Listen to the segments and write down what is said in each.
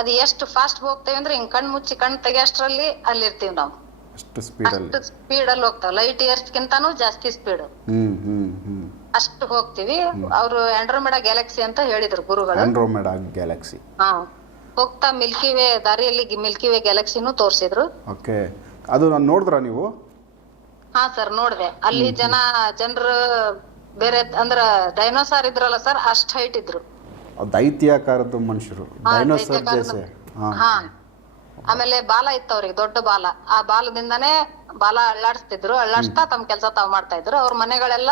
ಅದು ಎಷ್ಟು ಫಾಸ್ಟ್ ಹೋಗ್ತೇವೆ ಅಂದ್ರೆ ಹಿಂಗ್ ಕಣ್ ಮುಚ್ಚಿ ಕಣ್ ತೆಗಿಯೋಷ್ಟ್ರಲ್ಲಿ ಅಲ್ಲಿ ಇರ್ತೀವಿ ನಾವು. ಅಷ್ಟು ಸ್ಪೀಡಲ್ಲಿ ಅಷ್ಟು ಸ್ಪೀಡ್ ಅಲ್ಲಿ ಹೋಗ್ತಾವ, ಲೈಟ್ ಇಯರ್ಸ್ಗಿಂತಾನು ಜಾಸ್ತಿ ಸ್ಪೀಡ್ ಅಷ್ಟು ಹೋಗ್ತಿವಿ. ಅವರು ಆಂಡ್ರೋಮೆಡಾ ಗ್ಯಾಲಕ್ಸಿ ಅಂತ ಹೇಳಿದ್ರು ಗುರುಗಳು. Andromeda Galaxy. ಹಾ, ಹೋಗ್ತಾ ಮಿಲ್ಕಿ ವೇ ದಾರಿಯಲ್ಲಿ ಮಿಲ್ಕಿ ವೇ ಗ್ಯಾಲಕ್ಸಿನೂ ತೋರಿಸಿದ್ರು. ಓಕೆ, ಅದು ನಾನು ನೋಡಿದ್ರಾ ನೀವು? ಹಾ ಸರ್, ನೋಡ್ದೆ. ಅಲ್ಲಿ ಜನರು ಬೇರೆ ಅಂದ್ರ ಡೈನೋಸಾರ್ ಇದ್ರಲ್ಲ ಸರ್, ಅಷ್ಟ್ ಹೈಟ್ ಇದ್ರು. ದೈತ್ಯಾಕಾರದ ಮನುಷ್ಯರು, ಡೈನೋಸಾರ್ ಜೈಸೆ. ಹಾ, ಆಮೇಲೆ ಬಾಲ ಇತ್ತು ಅವ್ರಿಗೆ, ದೊಡ್ಡ ಬಾಲ. ಆ ಬಾಲದಿಂದಾನೇ ಬಾಲ ಅಳ್ಳಾಡಿಸ್ತಾ ತಮ್ಮ ಕೆಲಸ ತಾವ್ ಮಾಡ್ತಾ ಇದ್ರು. ಅವ್ರ ಮನೆಗಳೆಲ್ಲ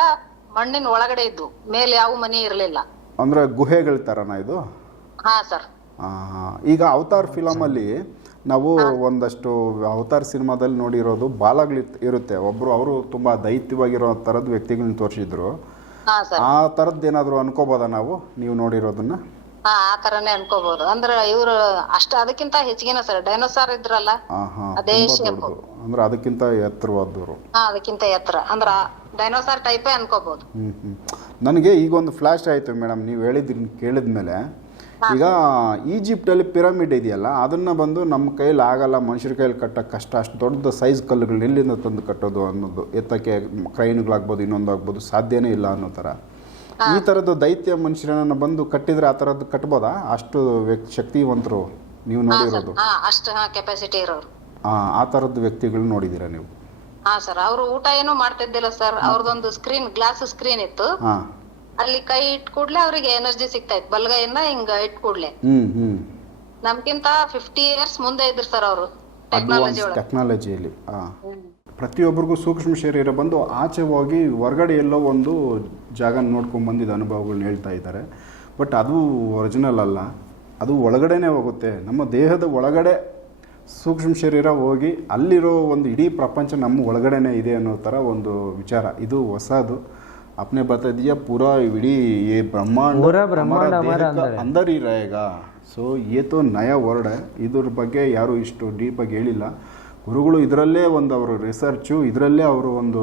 ಮಣ್ಣಿನ ಒಳಗಡೆ ಇದ್ವು, ಮೇಲೆ ಯಾವ ಮನೆ ಇರ್ಲಿಲ್ಲ. ಅಂದ್ರೆ ಗುಹೆಗಳ ತರನಾ ಇದು? ಹಾ ಸರ್. ಈಗ ಅವತಾರ್ ಫಿಲಮ್ ಅಲ್ಲಿ ನಾವು ಒಂದಷ್ಟು ಅವತಾರ್ ಸಿನಿಮಾದಲ್ಲಿ ನೋಡಿರೋದು ಬಾಲಗಳು ಇರುತ್ತೆ. ಒಬ್ರು ಅವರು ತುಂಬಾ ದೈತ್ಯವಾಗಿರೋ ತರದ ವ್ಯಕ್ತಿಗಳನ್ನ ತೋರಿಸಿದ್ರು. ಆ ತರದ್ ಏನಾದ್ರು ಅನ್ಕೋಬೋದಾ ನಾವು, ನೀವು ನೋಡಿರೋದನ್ನ? ಹಾ, ಆ ತರನೇ ಅನ್ಕೋಬಹುದು. ಅಂದ್ರೆ ಇವ್ರು ಅದಕ್ಕಿಂತ ಹೆಚ್ಚಿಗೆನ ಸರ್, ಡೈನೋಸಾರ್ ಇದ್ರಲ್ಲ ಅದೇ ಶೇಪ್. ಅಂದ್ರೆ ಅದಕ್ಕಿಂತ ಎತ್ತರವಾದವರು. ಹಾ, ಅದಕ್ಕಿಂತ ಎತ್ತರ, ಅಂದ್ರ ಡೈನೋಸಾರ್ ಟೈಪೇ ಅನ್ಕೋಬಹುದು. ನನಗೆ ಈಗ ಒಂದು ಫ್ಲಾಶ್ ಆಯ್ತು ಮೇಡಮ್, ನೀವು ಕೇಳಿದ್ಮೇಲೆ. ಈಗ ಈಜಿಪ್ಟಲ್ಲಿ ಪಿರಮಿಡ್ ಇದೆಯಲ್ಲ, ಅದನ್ನ ಬಂದು ನಮ್ಮ ಕೈಯಲ್ಲಿ ಆಗಲ್ಲ, ಮನುಷ್ಯರ ಕೈಯಲ್ಲಿ ಕಟ್ಟಕ್ಕೆ ಕಷ್ಟ, ಅಷ್ಟು ದೊಡ್ಡ ಸೈಜ್ ಕಲ್ಲುಗಳನ್ನ ಎಲ್ಲಿಂದ ತಂದು ಕಟ್ಟೋದು ಅನ್ನೋದು, ಎತ್ತಕ್ಕೆ ಕ್ರೈನ್ಗಳಾಗ್ಬೋದು, ಇನ್ನೊಂದಾಗ್ಬೋದು, ಸಾಧ್ಯನೇ ಇಲ್ಲ ಅನ್ನೋ ಥರ. ಈ ಥರದ್ದು ದೈತ್ಯ ಮನುಷ್ಯರನ್ನ ಬಂದು ಕಟ್ಟಿದ್ರೆ ಆ ಥರದ್ದು ಕಟ್ಬೋದಾ? ಅಷ್ಟು ಶಕ್ತಿವಂತರು ನೀವು ನೋಡಿರೋದು? ಅಷ್ಟು ಕೆಪಾಸಿಟಿ ಇರೋರು. ಆ ಥರದ್ದು ವ್ಯಕ್ತಿಗಳು ನೋಡಿದ್ದೀರಾ ನೀವು? ಹಾ ಸರ್, ಅವರು ಊಟ ಏನೂ ಮಾಡ್ತಿದ್ದಿಲ್ಲ ಸರ್. ಅವ್ರದೊಂದು ಗ್ಲಾಸ್ ಸ್ಕ್ರೀನ್ ಇತ್ತು. ಅಲ್ಲಿ ಕೈ ಇಟ್ ಕೂಡ್ಲೆ ಅವ್ರಿಗೆ ಎನರ್ಜಿ ಸಿಗ್ತಾ ಇತ್ತು, ಬಲಗೈಯಿಂದ ಹಿಂಗ ಇಟ್ ಕೂಡ್ಲೆ. ನಮ್ಗಿಂತ 50 years ಮುಂದೆ ಇದ್ರು ಸರ್ ಅವರು ಟೆಕ್ನಾಲಜಿಯಲ್ಲಿ. ಪ್ರತಿಯೊಬ್ಬರಿಗೂ ಸೂಕ್ಷ್ಮ ಶರೀರ ಬಂದು ಆಚೆ ಹೋಗಿ ಹೊರಗಡೆ ಎಲ್ಲೋ ಒಂದು ಜಾಗ ನೋಡ್ಕೊಂಡು ಬಂದಿದ್ದ ಅನುಭವಗಳನ್ನ ಹೇಳ್ತಾ ಇದ್ದಾರೆ. ಬಟ್ ಅದು ಒರಿಜಿನಲ್ ಅಲ್ಲ, ಅದು ಒಳಗಡೆನೇ ಹೋಗುತ್ತೆ. ನಮ್ಮ ದೇಹದ ಒಳಗಡೆ ಸೂಕ್ಷ್ಮ ಶರೀರ ಹೋಗಿ ಅಲ್ಲಿರೋ ಒಂದು ಇಡೀ ಪ್ರಪಂಚ ನಮ್ಮ ಒಳಗಡೆನೇ ಇದೆ ಅನ್ನೋ ಥರ ಒಂದು ವಿಚಾರ. ಇದು ಹೊಸದು. अपने बता दिया पूरा इडी ये ब्रह्मांड अंदर ही रहेगा. ಸೊ ये तो नया ವರ್ಡ್. ಇದ್ರ ಬಗ್ಗೆ ಯಾರು ಇಷ್ಟು ಡೀಪಾಗಿ ಹೇಳಿಲ್ಲ ಗುರುಗಳು. ಇದರಲ್ಲೇ ಒಂದು ಅವರು ರಿಸರ್ಚು, ಇದರಲ್ಲೇ ಅವರು ಒಂದು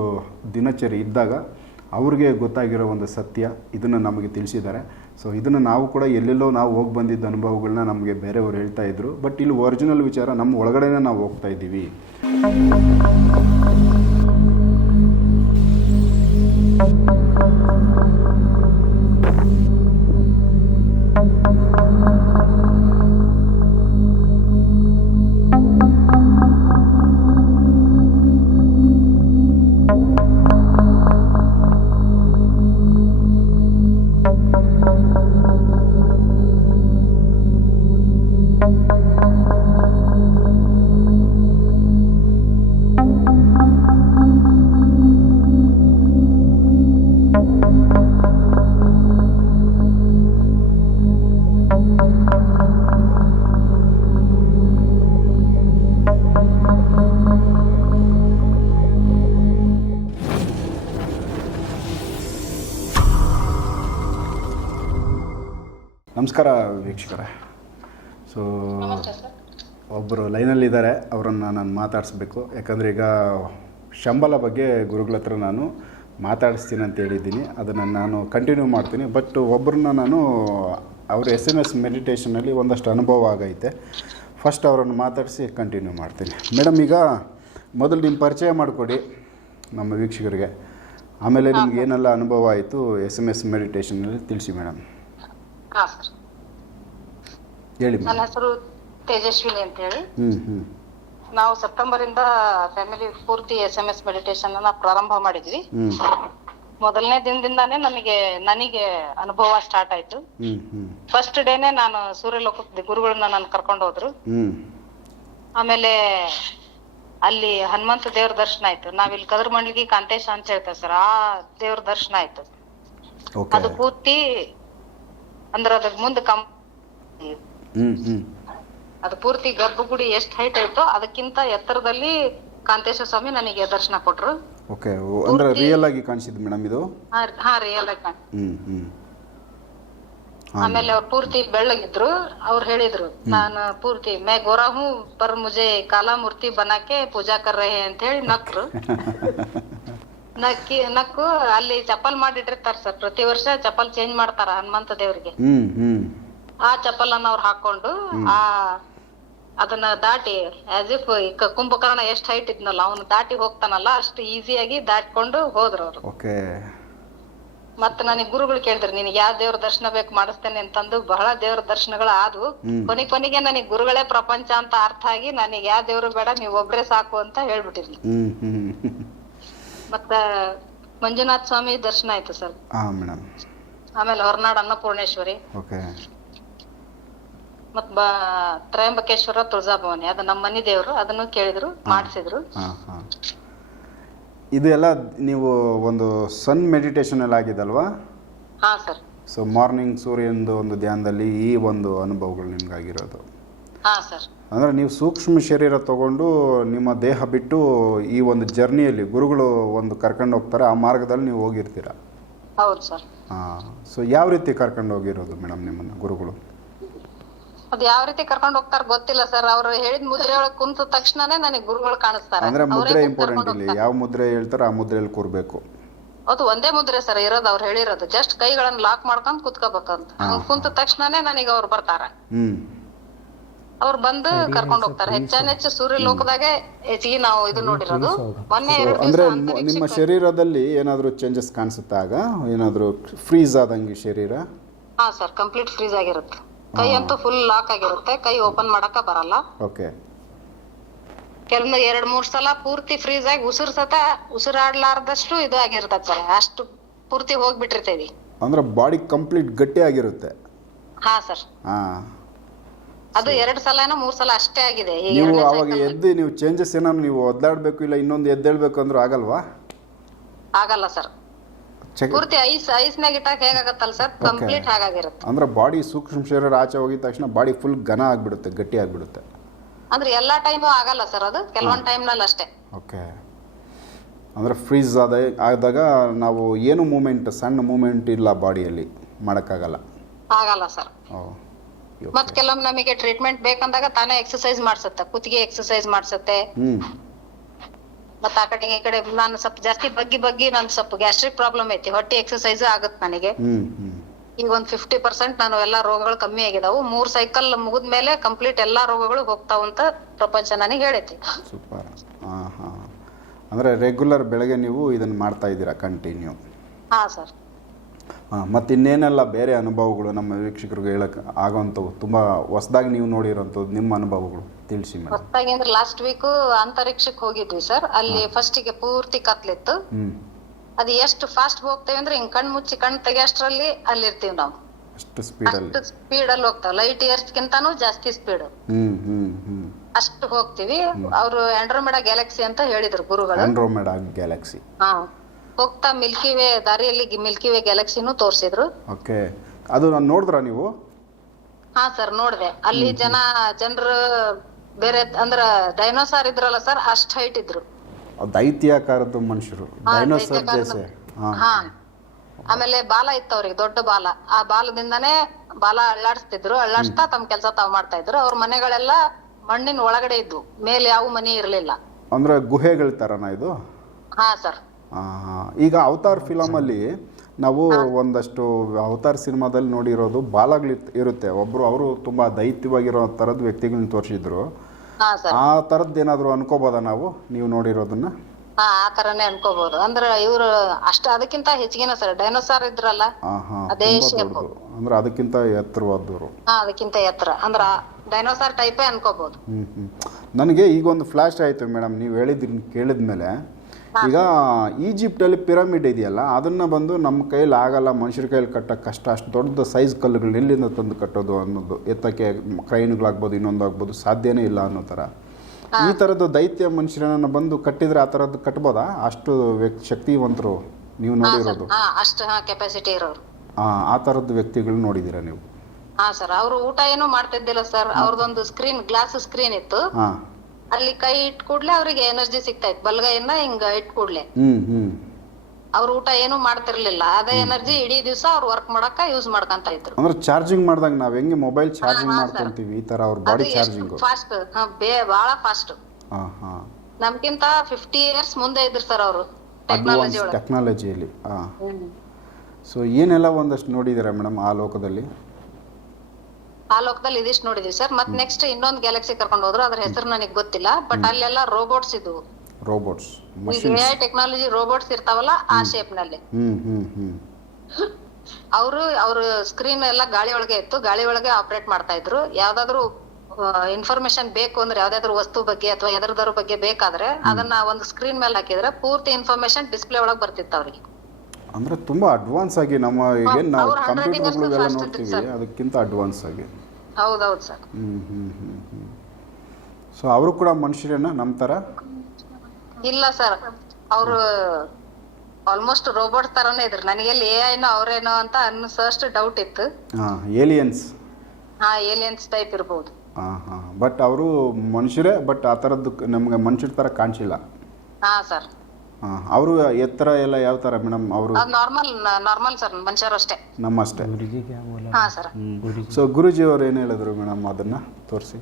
ದಿನಚರಿ ಇದ್ದಾಗ ಅವ್ರಿಗೆ ಗೊತ್ತಾಗಿರೋ ಒಂದು ಸತ್ಯ ಇದನ್ನು ನಮಗೆ ತಿಳಿಸಿದ್ದಾರೆ. ಸೊ ಇದನ್ನು ನಾವು ಕೂಡ ಎಲ್ಲೆಲ್ಲೋ ನಾವು ಹೋಗಿ ಬಂದಿದ್ದ ಅನುಭವಗಳನ್ನ ನಮಗೆ ಬೇರೆಯವರು ಹೇಳ್ತಾ ಇದ್ರು. ಬಟ್ ಇಲ್ಲಿ ಒರಿಜಿನಲ್ ವಿಚಾರ ನಮ್ಮ ಒಳಗಡೆನೇ ನಾವು ಹೋಗ್ತಾ ಇದ್ದೀವಿ. ನಮಸ್ಕಾರ ವೀಕ್ಷಕರೇ. ಸೊ ಒಬ್ಬರು ಲೈನಲ್ಲಿದ್ದಾರೆ, ಅವರನ್ನು ನಾನು ಮಾತಾಡಿಸ್ಬೇಕು. ಯಾಕಂದರೆ ಈಗ ಶಂಬಲ ಬಗ್ಗೆ ಗುರುಗಳ ಹತ್ರ ನಾನು ಮಾತಾಡಿಸ್ತೀನಿ ಅಂತ ಹೇಳಿದ್ದೀನಿ. ಅದನ್ನು ನಾನು ಕಂಟಿನ್ಯೂ ಮಾಡ್ತೀನಿ. ಬಟ್ ಒಬ್ಬರನ್ನ ನಾನು ಅವ್ರ SMS ಮೆಡಿಟೇಷನಲ್ಲಿ ಒಂದಷ್ಟು ಅನುಭವ ಆಗೈತೆ. ಫಸ್ಟ್ ಅವರನ್ನು ಮಾತಾಡಿಸಿ ಕಂಟಿನ್ಯೂ ಮಾಡ್ತೀನಿ. ಮೇಡಮ್, ಈಗ ಮೊದಲು ನಿಮ್ಮ ಪರಿಚಯ ಮಾಡಿಕೊಡಿ ನಮ್ಮ ವೀಕ್ಷಕರಿಗೆ, ಆಮೇಲೆ ನಿಮ್ಗೆ ಏನೆಲ್ಲ ಅನುಭವ ಆಯಿತು SMS ಮೆಡಿಟೇಷನಲ್ಲಿ ತಿಳಿಸಿ ಮೇಡಮ್. ಹೇಳಿ. ನನ್ನ ಹೆಸರು ತೇಜಸ್ವಿನಿ ಅಂತ ಹೇಳಿ. ನಾವು ಸೆಪ್ಟೆಂಬರ್ ಇಂದ ಫ್ಯಾಮಿಲಿ ಪೂರ್ತಿ SMS ಮೆಡಿಟೇಷನ್ ಅನ್ನ ಪ್ರಾರಂಭ ಮಾಡಿದ್ವಿ. ಮೊದಲನೇ ದಿನದಿಂದಾನೇ ನನಗೆ ಅನುಭವ ಸ್ಟಾರ್ಟ್ ಆಯ್ತು. ಫಸ್ಟ್ ಡೇನೆ ನಾನು ಸೂರ್ಯಲೋಕದ ಗುರುಗಳನ್ನ ನಾನು ಕರ್ಕೊಂಡು ಹೋದ್ರು. ಆಮೇಲೆ ಅಲ್ಲಿ ಹನುಮಂತ ದೇವ್ರ ದರ್ಶನ ಆಯ್ತು. ನಾವಿಲ್ಲಿ ಕದರ್ಮಂಡ್ಲಿಗೆ ಕಾಂತೇಶ ಅಂತ ಹೇಳ್ತೇವೆ ಸರ್, ಆ ದೇವ್ರ ದರ್ಶನ ಆಯ್ತು. ಅದು ಪೂರ್ತಿ ಅಂದ್ರೆ ಅದ್ರ ಮುಂದೆ ಅದು ಪೂರ್ತಿ ಗರ್ಭಗುಡಿ ಎಷ್ಟು ಹೈಟ್ ಆಯ್ತೋ ಅದಕ್ಕಿಂತ ಎತ್ತರದಲ್ಲಿ ಕಾಂತೇಶ್ವರ ಸ್ವಾಮಿ ನನಗೆ ದರ್ಶನ ಕೊಟ್ರು. ಓಕೆ, ಅಂದ್ರೆ ರಿಯಲ್ ಆಗಿ ಕಾಣಿಸಿದ್ ಮೇಡಮ್ ಇದು? ಹಾ, ರಿಯಲ್ ಆಗಿ ಆಮೇಲೆ ಅವ್ರು ಪೂರ್ತಿ ಬೆಳ್ಳಗಿದ್ರು. ಅವ್ರು ಹೇಳಿದ್ರು, ನಾನು ಪೂರ್ತಿ ಮೇ ಗೋರಾ ಹೂ ಪರ್ ಮುಜೆ ಕಾಲಾ ಮೂರ್ತಿ ಬನಾಕೆ ಪೂಜಾ ಕರ್ ರಹೆ ಅಂತ ಹೇಳಿ ನಕ್ರು. ನಕ್ಕು ಅಲ್ಲಿ ಚಪ್ಪಲ್ ಮಾಡಿಟ್ಟಿರ್ತಾರ ಸರ್, ಪ್ರತಿ ವರ್ಷ ಚಪ್ಪಲ್ ಚೇಂಜ್ ಮಾಡ್ತಾರ ಹನುಮಂತ ದೇವ್ರಿಗೆ. ಆ ಚಪ್ಪಲನ್ನ ಅವ್ರು ಹಾಕೊಂಡು ಆ ಅದನ್ನ ದಾಟಿ ಆಸ್ ಇಫ್ ಕುಂಭಕರ್ಣ ಎಷ್ಟ್ ಹೈಟ್ ಇದ್ನಲ್ಲ ಅವ್ನು ದಾಟಿ ಹೋಗ್ತಾನಲ್ಲ ಅಷ್ಟು ಈಸಿಯಾಗಿ ದಾಟ್ಕೊಂಡು ಹೋದ್ರು ಅವ್ರು. ಓಕೆ. ಮತ್ತ ನನಗೆ ಗುರುಗಳು ಕೇಳಿದ್ರು ನಿನಗೆ ಯಾವ ದೇವ್ರ ದರ್ಶನ ಬೇಕು ಮಾಡಿಸ್ತೇನೆ ಅಂತಂದು ಬಹಳ ದೇವ್ರ ದರ್ಶನಗಳು ಆದ್ವು. ಕೊನೆಗೆ ನನಗೆ ಗುರುಗಳೇ ಪ್ರಪಂಚ ಅಂತ ಅರ್ಥ ಆಗಿ ನನಗೆ ಯಾವ ದೇವ್ರು ಬೇಡ ನೀವ್ ಒಬ್ರೇ ಸಾಕು ಅಂತ ಹೇಳ್ಬಿಟ್ಟಿದ್ವಿ. ಮತ್ತ ಮಂಜುನಾಥ್ ಸ್ವಾಮಿ ದರ್ಶನ ಆಯ್ತು ಸರ್. ಆಮೇಲೆ ಹೊರನಾಡ್ ಅನ್ನಪೂರ್ಣೇಶ್ವರಿ, ಮತ್ ತ್ರಯಂಬಕೇಶ್ವರ, ತುಳಜಾಭವಾನಿ ಅದು ನಮ್ಮ ಮನಿ ದೇವ್ರು, ಅದನ್ನು ಕೇಳಿದ್ರು ಮಾಡಿಸಿದ್ರು. ಇದು ಎಲ್ಲ ನೀವು ಒಂದು ಸನ್ ಮೆಡಿಟೇಷನ್ ಎಲ್ಲ ಆಗಿದಲ್ವಾ? ಹಾ ಸರ್. ಸೊ ಮಾರ್ನಿಂಗ್ ಸೂರ್ಯನದು ಒಂದು ಧ್ಯಾನದಲ್ಲಿ ಈ ಒಂದು ಅನುಭವಗಳು ನಿಮ್ಗಾಗಿರೋದು. ಹಾ ಸರ್. ಅಂದರೆ ನೀವು ಸೂಕ್ಷ್ಮ ಶರೀರ ತಗೊಂಡು ನಿಮ್ಮ ದೇಹ ಬಿಟ್ಟು ಈ ಒಂದು ಜರ್ನಿಯಲ್ಲಿ ಗುರುಗಳು ಒಂದು ಕರ್ಕೊಂಡು ಹೋಗ್ತಾರೆ, ಆ ಮಾರ್ಗದಲ್ಲಿ ನೀವು ಹೋಗಿರ್ತೀರ. ಹೌದು ಸರ್. ಸೊ ಯಾವ ರೀತಿ ಕರ್ಕೊಂಡು ಹೋಗಿರೋದು ಮೇಡಮ್ ನಿಮ್ಮನ್ನ ಗುರುಗಳು? ಅದ್ ಯಾವ ರೀತಿ ಕರ್ಕೊಂಡು ಹೋಗ್ತಾರ ಗೊತ್ತಿಲ್ಲ ಸರ್. ಅವ್ರು ಹೇಳಿದ ಮುದ್ರೆ ಒಳಗೆ ಕುಂತ ತಕ್ಷಣನೇ ನನಗೆ ಗುರುಗಳು ಕಾಣಿಸ್ತಾರೆ. ಅಂದ್ರೆ ಮುದ್ರೆ ಇಂಪಾರ್ಟೆಂಟ್ ಇಲ್ಲಿ, ಯಾವ ಮುದ್ರೆ ಹೇಳ್ತಾರ ಆ ಮುದ್ರೆಯಲ್ಲಿ ಕೂರ್ಬೇಕು. ಅದು ಒಂದೇ ಮುದ್ರೆ ಸರ್ ಇರೋದು, ಅವ್ರು ಹೇಳಿರೋದು ಜಸ್ಟ್ ಕೈಗಳನ್ನ ಲಾಕ್ ಮಾಡ್ಕೊಂಡ್ ಕುತ್ಕೋಬೇಕಂತ. ಕುಂತ ತಕ್ಷಣನೇ ನನಗೆ ಅವ್ರು ಬರ್ತಾರ. ಅವ್ರು ಬಂದು ಕರ್ಕೊಂಡು ಹೋಗ್ತಾರೆ. ಹೆಚ್ಚಾನೆಚ್ಚು ಸೂರ್ಯ ಲೋಕದಾಗೆ ಹೆಚ್ಚಿಗೆ ನಾವು ಇದು ನೋಡಿರೋದು. ಮೊನ್ನೆ ಅಂದ್ರೆ ನಿಮ್ಮ ಶರೀರದಲ್ಲಿ ಏನಾದ್ರು ಚೇಂಜಸ್ ಕಾಣಿಸುತ್ತಾ? ಆಗ ಏನಾದ್ರು ಫ್ರೀಸ್ ಆದಂಗೆ ಶರೀರ? ಹಾ ಸರ್, ಕಂಪ್ಲೀಟ್ ಫ್ರೀಸ್ ಆಗಿರುತ್ತೆ. ಕೈ ಅಂತೂ ಫುಲ್ ಲಾಕ್ ಆಗಿರುತ್ತೆ, ಕೈ ಓಪನ್ ಮಾಡಕ ಬರಲ್ಲ. ಓಕೆ. ಕೆಲವೊಂದು 2-3 ಸಲ ಪೂರ್ತಿ ಫ್ರೀಸ್ ಆಗಿ ಉಸಿರಾಡ್ಲಾರ್ದಷ್ಟು ಇದು ಆಗಿರ್ತದೆ ಸರ್. ಅಷ್ಟು ಪೂರ್ತಿ ಹೋಗ್ಬಿಟ್ಟಿರ್ತೇವಿ. ಅಂದ್ರೆ ಬಾಡಿ ಕಂಪ್ಲೀಟ್ ಗಟ್ಟಿ ಆಗಿರುತ್ತೆ. ಹಾ ಸರ್. ಅದು 2 ಸಲ 3 ಸಲ ಅಷ್ಟೇ ಆಗಿದೆ. ನೀವು ಅವಾಗ ಎದ್ದು ನೀವು ಚೇಂಜಸ್ ಏನಾದ್ರು ನೀವು ಒದ್ದಾಡ್ಬೇಕು ಇಲ್ಲ ಇನ್ನೊಂದು ಎದ್ದೇಳ್ಬೇಕು ಅಂದ್ರೂ ಆಗಲ್ವಾ? ಆಗಲ್ಲ ಸರ್. ಪೂರ್ತಿ ಐಸ್ನಾಗ ಇಟ್ಟಾಗ ಹೇಗಾಗತ್ತಲ್ಲ ಸರ್, ಕಂಪ್ಲೀಟ್ ಹಾಗಾಗಿರುತ್ತೆ. ಅಂದ್ರೆ ಬಾಡಿ ಸೂಕ್ಷ್ಮ ಶರೀರ ಆಚೆ ಹೋಗಿದ ತಕ್ಷಣ ಬಾಡಿ ಫುಲ್ ಘನ ಆಗ್ಬಿಡುತ್ತೆ, ಗಟ್ಟಿ ಆಗ್ಬಿಡುತ್ತೆ. ಅಂದ್ರೆ ಎಲ್ಲಾ ಟೈಮು ಆಗಲ್ಲ ಸರ್, ಅದು ಕೆಲವೊಂದ್ ಟೈಮ್ ನಲ್ಲಿ ಅಷ್ಟೇ. ಓಕೆ. ಅಂದ್ರೆ ಫ್ರೀಸ್ ಆದಾಗ ನಾವು ಏನು ಮೂಮೆಂಟ್, ಸಣ್ಣ ಮೂಮೆಂಟ್ ಇಲ್ಲ ಬಾಡಿಯಲ್ಲಿ ಮಾಡಕ್ಕಾಗಲ್ಲ. ಆಗಲ್ಲ ಸರ್. ಮತ್ ಕೆಲವೊಮ್ಮೆ ನಮಗೆ ಟ್ರೀಟ್ಮೆಂಟ್ ಬೇಕಂದಾಗ ತಾನೇ ಎಕ್ಸರ್ಸೈಸ್ ಮಾಡ್ಸತ್ತೆ, ಕುತ್ತಿಗೆ ಎಕ್ಸರ್ಸೈಸ್ ಮಾಡ್ಸತ್ತೆ. ಮತ್ತ ಆ ಕಡೆ ಈ ಕಡೆ ನಾನು ಸ್ವಲ್ಪ ಜಾಸ್ತಿ ಬಗ್ಗಿ ನನ್ ಸ್ವಲ್ಪ ಗ್ಯಾಸ್ಟ್ರಿಕ್ ಪ್ರಾಬ್ಲಮ್ ಐತಿ, ಹೊಟ್ಟೆ ಎಕ್ಸರ್ಸೈಸ್ ಆಗತ್ತೆ ನನಗೆ. ಈಗ ಒಂದ್ 50% ನಾನು ಎಲ್ಲಾ ರೋಗಗಳು ಕಮ್ಮಿ ಆಗಿದಾವು. 3 ಸೈಕಲ್ ಮುಗಿದ್ಮೇಲೆ ಕಂಪ್ಲೀಟ್ ಎಲ್ಲಾ ರೋಗಗಳು ಹೋಗ್ತಾವಂತ ಪ್ರಪಂಚ ನನಗೆ ಹೇಳೈತಿ. ಸೂಪರ್. ಅಂದ್ರೆ ರೆಗ್ಯುಲರ್ ಬೆಳಗ್ಗೆ ನೀವು ಇದನ್ನ ಮಾಡ್ತಾ ಇದ್ದೀರಾ ಕಂಟಿನ್ಯೂ? ಹಾ ಸರ್. ಮತ್ತು ಇನ್ನೇನೆಲ್ಲ ಬೇರೆ ಅನುಭವಗಳು ನಮ್ಮ ವೀಕ್ಷಕರಿಗೆ ಹೇಳಕ್ ಆಗೋಂಥವು ತುಂಬ ಹೊಸದಾಗಿ ನೀವು ನೋಡಿರೋಂಥದ್ದು ನಿಮ್ಮ ಅನುಭವಗಳು ತಿಳಿಸಿ ಮೇಡಮ್. ಹೊಸದಾಗಿ ಅಂದ್ರೆ ಲಾಸ್ಟ್ ವೀಕ್ ಅಂತರಿಕ್ಷಕ್ಕೆ ಹೋಗಿದ್ವಿ ಸರ್. ಅಲ್ಲಿ ಫಸ್ಟಿಗೆ ಪೂರ್ತಿ ಕತ್ಲಿತ್ತು. ಅದು ಎಷ್ಟು ಫಾಸ್ಟ್ ಹೋಗ್ತೇವೆ ಅಂದ್ರೆ ಹಿಂಗ್ ಕಣ್ ಮುಚ್ಚಿ ಕಣ್ ತೆಗಿಯೋಷ್ಟ್ರಲ್ಲಿ ಅಲ್ಲಿ ಇರ್ತೀವಿ ನಾವು. ಅಷ್ಟು ಸ್ಪೀಡಲ್ಲಿ ಹೋಗ್ತಾವ. ಲೈಟ್ ಇಯರ್ಸ್ ಗಿಂತಾನು ಜಾಸ್ತಿ ಸ್ಪೀಡ್ ಅಷ್ಟು ಹೋಗ್ತಿವಿ. ಅವರು ಆಂಡ್ರೋಮೆಡಾ ಗ್ಯಾಲಕ್ಸಿ ಅಂತ ಹೇಳಿದ್ರು ಗುರುಗಳು. ಆಂಡ್ರೋಮೆಡಾ ಗ್ಯಾಲಕ್ಸಿ ಹೋಗ್ತಾ ಮಿಲ್ಕಿ ವೇ ದಾರಿಯಲ್ಲಿ ಮಿಲ್ಕಿ ವೇ ಗ್ಯಾಲಕ್ಸಿನೂ ತೋರಿಸಿದ್ರು. ಓಕೆ. ಅದು ನಾನು ನೋಡಿದ್ರಾ ನೀವು? ಹಾ ಸರ್, ನೋಡಿದೆ. ಅಲ್ಲಿ ಜನರು ಬೇರೆ ಅಂದ್ರ ಡೈನೋಸಾರ್ ಇದ್ರಲ್ಲ ಸರ್, ಅಷ್ಟ್ ಹೈಟ್ ಇದ್ರು. ದೈತ್ಯಾಕಾರದ ಮನುಷ್ಯರು, ಡೈನೋಸಾರ್ ಜೈಸೆ. ಹಾ. ಆಮೇಲೆ ಬಾಲ ಇತ್ತು ಅವ್ರಿಗೆ, ದೊಡ್ಡ ಬಾಲ. ಆ ಬಾಲದಿಂದಾನೇ ಬಾಲ ಅಳ್ಳಾಡಿಸ್ತಾ ತಮ್ಮ ಕೆಲಸ ತಾವ್ ಮಾಡ್ತಾ ಇದ್ರು. ಅವ್ರ ಮನೆಗಳೆಲ್ಲ ಮಣ್ಣಿನ ಒಳಗಡೆ ಇದ್ವು, ಮೇಲೆ ಯಾವ ಮನೆ ಇರ್ಲಿಲ್ಲ. ಅಂದ್ರೆ ಗುಹೆಗಳ ತರನಾ ಇದು? ಹಾ ಸರ್. ಈಗ ಅವತಾರ್ ಫಿಲಮಲ್ಲಿ ನಾವು ಒಂದಷ್ಟು ಅವತಾರ್ ಸಿನಿಮಾದಲ್ಲಿ ನೋಡಿರೋದು ಬಾಲಗಳು ಇರುತ್ತೆ. ಒಬ್ರು ಅವರು ತುಂಬಾ ದೈತ್ಯವಾಗಿರೋ ಥರದ ವ್ಯಕ್ತಿಗಳನ್ನ ತೋರಿಸಿದ್ರು. ಆ ಥರದ್ದು ಏನಾದ್ರು ಅನ್ಕೋಬೋದಾ ನಾವು, ನೀವು ನೋಡಿರೋದನ್ನ? ಆ ತರನೇ ಅನ್ಕೋಬಹುದು. ಅಂದ್ರೆ ಇವ್ರು ಅದಕ್ಕಿಂತ ಹೆಚ್ಚಿಗೆನ ಸರ್ ಡೈನೋಸಾರ್ ಇದ್ರಲ್ಲ, ಅದೇ ಶೇಪ್. ಅಂದ್ರೆ ಅದಕ್ಕಿಂತ ಎತ್ತರವಾದವರು. ಅದಕ್ಕಿಂತ ಎತ್ತರ ಅಂದ್ರ ಡೈನೋಸಾರ್ ಟೈಪೇ ಅನ್ಕೋಬಹುದು. ನನಗೆ ಈಗ ಒಂದು ಫ್ಲಾಶ್ ಆಯ್ತು ಮೇಡಮ್, ನೀವು ಕೇಳಿದ್ಮೇಲೆ. ಈಗ ಈಜಿಪ್ಟಲ್ಲಿ ಪಿರಮಿಡ್ ಇದೆಯಲ್ಲ, ಅದನ್ನ ಬಂದು ನಮ್ಮ ಕೈಯಲ್ಲಿ ಆಗಲ್ಲ, ಮನುಷ್ಯರ ಕೈಯಲ್ಲಿ ಕಟ್ಟಕ್ಕೆ ಕಷ್ಟ, ಅಷ್ಟು ದೊಡ್ಡ ಸೈಜ್ ಕಲ್ಲುಗಳನ್ನ ಎಲ್ಲಿಂದ ತಂದು ಕಟ್ಟೋದು ಅನ್ನೋದು, ಎತ್ತಕ್ಕೆ ಕ್ರೈನ್ಗಳಾಗ್ಬೋದು ಇನ್ನೊಂದಾಗ್ಬೋದು, ಸಾಧ್ಯನೇ ಇಲ್ಲ ಅನ್ನೋ ಥರ. ಈ ಥರದ್ದು ದೈತ್ಯ ಮನುಷ್ಯರನ್ನ ಬಂದು ಕಟ್ಟಿದ್ರೆ ಆ ಥರದ್ದು ಕಟ್ಬೋದಾ? ಅಷ್ಟು ಶಕ್ತಿವಂತರು ನೀವು ನೋಡಿರೋದು? ಅಷ್ಟು ಕೆಪಾಸಿಟಿ ಇರೋರು. ಆ ಥರದ್ದು ವ್ಯಕ್ತಿಗಳು ನೋಡಿದ್ದೀರಾ ನೀವು? ಹಾ ಸರ್. ಅವರು ಊಟ ಏನು ಮಾಡ್ತಿದ್ದಿಲ್ಲ ಸರ್. ಅವ್ರದೊಂದು ಗ್ಲಾಸ್ ಸ್ಕ್ರೀನ್ ಇತ್ತು. ಅಲ್ಲಿ ಕೈ ಇಟ್ ಕೂಡ್ಲೆ ಅವ್ರಿಗೆ ಎನರ್ಜಿ ಸಿಗ್ತಾ ಇತ್ತು. ಬಲಗೈಯನ್ನ ಹಿಂಗ ಇಟ್ ಕೂಡ್ಲೆ ಅವ್ರ ಊಟ ಏನು ಮಾಡ್ತಿರ್ಲಿಲ್ಲ. ಅದೇ ಎನರ್ಜಿ ಇಡೀ ದಿವಸ ಅವ್ರು ವರ್ಕ್ ಮಾಡಕ ಯೂಸ್ ಮಾಡ್ಕೊಂತ ಇದ್ರು. ಅಂದ್ರೆ ಚಾರ್ಜಿಂಗ್ ಮಾಡಿದಾಗ ನಾವ್ ಹೆಂಗೆ ಮೊಬೈಲ್ ಚಾರ್ಜಿಂಗ್ ಮಾಡ್ಕೊಂತೀವಿ, ಈ ತರ ಅವ್ರ ಬಾಡಿ ಚಾರ್ಜಿಂಗ್ ಫಾಸ್ಟ್, ಬಹಳ ಫಾಸ್ಟ್. ನಮ್ಗಿಂತ 50 years ಮುಂದೆ ಇದ್ರು ಸರ್ ಅವರು ಟೆಕ್ನಾಲಜಿಯಲ್ಲಿ. ಸೊ ಏನೆಲ್ಲ ಒಂದಷ್ಟು ನೋಡಿದ್ದೀರಾ ಮೇಡಮ್ ಆ ಲೋಕದಲ್ಲಿ? ಆ ಲೋಕದಲ್ಲಿ ಇದಿಷ್ಟು ನೋಡಿದೀವಿ ಸರ್. ಮತ್ ನೆಕ್ಸ್ಟ್ ಇನ್ನೊಂದು ಗ್ಯಾಲಕ್ಸಿ ಕರ್ಕೊಂಡು ಹೋದ್ರು, ಅದ್ರ ಹೆಸರು ನನಗೆ ಗೊತ್ತಿಲ್ಲ. ಬಟ್ ಅಲ್ಲೆಲ್ಲ ರೋಬೋಟ್ಸ್ ಇದ್ವು. ರೋಬೋಟ್ಸ್, AI ಟೆಕ್ನಾಲಜಿ ರೋಬೋಟ್ಸ್ ಇರ್ತಾವಲ್ಲ ಆ ಶೇಪ್ ನಲ್ಲಿ. ಅವ್ರ ಸ್ಕ್ರೀನ್ ಎಲ್ಲ ಗಾಳಿ ಒಳಗೆ ಇತ್ತು, ಗಾಳಿ ಒಳಗೆ ಆಪರೇಟ್ ಮಾಡ್ತಾ ಇದ್ರು. ಯಾವ್ದಾದ್ರು ಇನ್ಫಾರ್ಮೇಶನ್ ಬೇಕು ಅಂದ್ರೆ, ಯಾವ್ದಾದ್ರು ವಸ್ತು ಬಗ್ಗೆ ಅಥವಾ ಎದರದ್ರ ಬಗ್ಗೆ ಬೇಕಾದ್ರೆ ಅದನ್ನ ಒಂದು ಸ್ಕ್ರೀನ್ ಮೇಲೆ ಹಾಕಿದ್ರೆ ಪೂರ್ತಿ ಇನ್ಫಾರ್ಮೇಶನ್ ಡಿಸ್ಪ್ಲೇ ಒಳಗೆ ಬರ್ತಿತ್ತು ಅವ್ರಿಗೆ. ಅಂದ್ರೆ ತುಂಬಾ ಅಡ್ವಾನ್ಸ್ ಆಗಿ ನಮ್ಮ ಈಗೇನು ನಾವು ಕಂಪ್ಯೂಟರ್ಗಳೆಲ್ಲ ನೋಡ್ತೀವಿ ಅದಕ್ಕಿಂತ ಅಡ್ವಾನ್ಸ್ ಆಗಿ. ಹೌದೌದು ಸರ್. ಸೊ ಅವರು ಕೂಡ ಮನುಷ್ಯರೇನ ನಮ್ಮ ತರ? ಇಲ್ಲ ಸರ್, ಅವರು ಆಲ್ಮೋಸ್ಟ್ ರೋಬೋಟ್ ತರನೇ ಇದ್ರು. ನನಗೆ AI ಅವ್ರೇನೋ ಅಂತ ಅನ್ನಿಸೋಷ್ಟು ಡೌಟ್ ಇತ್ತು. ಏಲಿಯನ್ಸ್. ಏಲಿಯನ್ಸ್ ಟೈಪ್ ಇರ್ಬೋದು. ಬಟ್ ಅವರು ಮನುಷ್ಯರೇ, ಬಟ್ ಆ ಥರದ್ದು ನಮ್ಗೆ ಮನುಷ್ಯರ ಥರ ಕಾಣಿಸಿಲ್ಲ. ಹಾ ಸರ್. ಅವರು ಎತ್ತರ ಎಲ್ಲ ಯಾವ ಥರ ಮೇಡಮ್? ಅವರು ನಾರ್ಮಲ್ ಸರ್, ಮನುಷ್ಯರು ಅಷ್ಟೇ, ನಮ್ಮಷ್ಟೇ. ಹಾ ಸರ್. ಸೊ ಗುರುಜಿ ಅವ್ರು ಏನು ಹೇಳಿದ್ರು ಮೇಡಮ್ ಅದನ್ನ ತೋರಿಸಿ?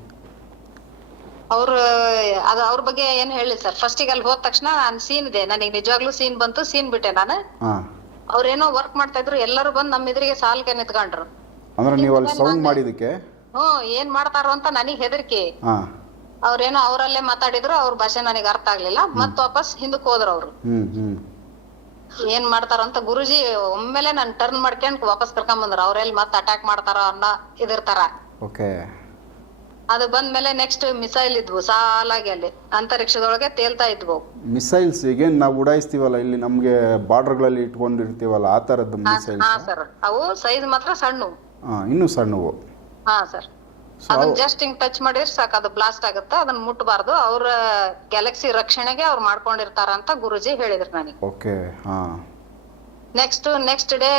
ಅವ್ರ ಬಗ್ಗೆ ಏನ್ ಹೇಳಿ ಸರ್, ಫಸ್ಟಿಗೆ ಅಲ್ಲಿ ಹೋದ ತಕ್ಷಣ ನಾನ್ ಸೀನ್ ಇದೆ, ನನಗೆ ನಿಜವಾಗ್ಲೂ ಸೀನ್ ಬಂತು, ಸೀನ್ ಬಿಟ್ಟೆ ನಾನು. ಅವ್ರೇನೋ ವರ್ಕ್ ಮಾಡ್ತಾ ಇದ್ರು, ಎಲ್ಲರೂ ಬಂದು ನಮ್ಮ ಎದುರಿಗೆ ಸಾಲ್ಗೆ ನಿಂತ್ಕೊಂಡ್ರು. ಅಂದ್ರೆ ನೀವು ಅಲ್ಲಿ ಸೌಂಡ್ ಮಾಡಿದಕ್ಕೆ ಏನ್ ಮಾಡ್ತಾರೋ ಅಂತ ನನಗ್ ಹೆದರಿಕೆ. ಅವ್ರೇನೋ ಅವರಲ್ಲೇ ಮಾತಾಡಿದ್ರು, ಅವ್ರ ಭಾಷೆ ನನಗೆ ಅರ್ಥ ಆಗ್ಲಿಲ್ಲ. ಮತ್ ವಾಪಸ್ ಹಿಂದಕ್ ಹೋದ್ರು ಅವ್ರು. ಏನ್ ಮಾಡ್ತಾರ ಅಂತ ಗುರುಜಿ ಒಮ್ಮೆಲೆ ನನ್ ಟರ್ನ್ ಮಾಡ್ಕೊಂಡ್ ವಾಪಸ್ ಕರ್ಕೊಂಡ್ ಬಂದ್ರು. ಅವ್ರೆಲ್ಲಿ ಮತ್ ಅಟ್ಯಾಕ್ ಮಾಡ್ತಾರ ಅನ್ನೋ ಇದಿರ್ತಾರ. ಅದು ಬಂದ್ಮೇಲೆ ನೆಕ್ಸ್ಟ್ ಮಿಸೈಲ್ ಇದ್ವು ಸಾಲಾಗಿ ಅಲ್ಲಿ ಅಂತರಿಕ್ಷದೊಳಗೆ ತೇಲ್ತಾ ಇದ್ವು. ಮಿಸೈಲ್ಸ್ ಈಗ ನಾವು ಉಡಾಯಿಸ್ತೀವಲ್ಲ ಇಲ್ಲಿ ನಮ್ಗೆ ಬಾರ್ಡರ್ಗಳಲ್ಲಿ ಇಟ್ಕೊಂಡಿರ್ತೀವಲ್ಲ ಆ ತರದ್ದು ಮಿಸೈಲ್ಸ್? ಹಾ ಸರ್, ಅವು ಸೈಜ್ ಮಾತ್ರ ಸಣ್ಣ, ಇನ್ನು ಸಣ್ಣವು. ಹಾ ಸರ್. ಅದನ್ನ ಜಸ್ಟ್ ಹಿಂಗ್ ಟಚ್ ಮಾಡಿದ್ರೆ ಸಾಕು, ಅದು ಬ್ಲಾಸ್ಟ್ ಆಗುತ್ತೆ, ಅದನ್ನ ಮುಟ್ಟಬಾರ್ದು. ಅವ್ರ ಗ್ಯಾಲಕ್ಸಿ ರಕ್ಷಣೆಗೆ ಅವ್ರು ಮಾಡ್ಕೊಂಡಿರ್ತಾರ ಅಂತ ಗುರುಜಿ ಹೇಳಿದ್ರು ನನಗೆ. ಓಕೆ. ನೆಕ್ಸ್ಟ್ ಡೇ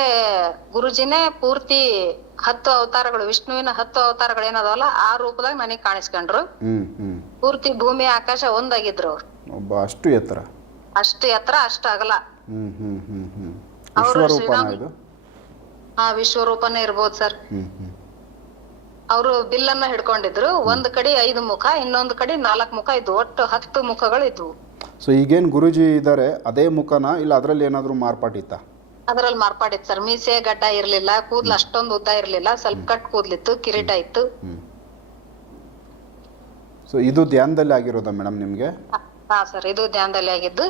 ಗುರುಜಿನೇ ಪೂರ್ತಿ 10 ಅವತಾರಗಳು, ವಿಷ್ಣುವಿನ 10 ಅವತಾರಗಳು ಏನದವಲ್ಲ ಆ ರೂಪದಾಗ ನನಗೆ ಕಾಣಿಸ್ಕೊಂಡ್ರು. ಪೂರ್ತಿ ಭೂಮಿ ಆಕಾಶ ಒಂದಾಗಿದ್ರು ಅವ್ರು. ಅಷ್ಟು ಎತ್ತರ, ಅಷ್ಟು ಎತ್ತರ, ಅಷ್ಟು ಅಗಲ. ವಿಶ್ವರೂಪನೇ ಇರ್ಬೋದು ಸರ್. ಅವರು ಬಿಲ್ಲನ್ನ ಹಿಡ್ಕೊಂಡಿದ್ರು. ಒಂದ್ ಕಡೆ 5 ಮುಖ, ಇನ್ನೊಂದ್ ಕಡೆ 4 ಮುಖ ಇದ್ವು. ಒಟ್ಟು 10 ಮುಖಗಳು ಇದ್ವು. ಸೊ ಈಗೇನ್ ಗುರುಜಿ ಇದಾರೆ ಅದೇ ಮುಖನಾ, ಇಲ್ಲ ಅದ್ರಲ್ಲಿ ಏನಾದ್ರು ಮಾರ್ಪಾಟಿತ್ತ? ಅದ್ರಲ್ಲಿ ಮಾರ್ಪಾಡಿತ್ತು ಸರ್. ಮೀಸೆ ಗಡ್ಡ ಇರ್ಲಿಲ್ಲ, ಕೂದ್ಲು ಅಷ್ಟೊಂದು ಉದ್ದ ಇರ್ಲಿಲ್ಲ, ಸ್ವಲ್ಪ ಕಟ್ ಕೂದ್ಲಿತ್ತು, ಕಿರೀಟ ಇತ್ತು. ಸೊ ಇದು ಧ್ಯಾನದಲ್ಲಿ ಆಗಿರೋದಾ ಮೇಡಮ್ ನಿಮ್ಗೆ? ಹಾ ಸರ್, ಇದು ಧ್ಯಾನದಲ್ಲಿ ಆಗಿದ್ದು.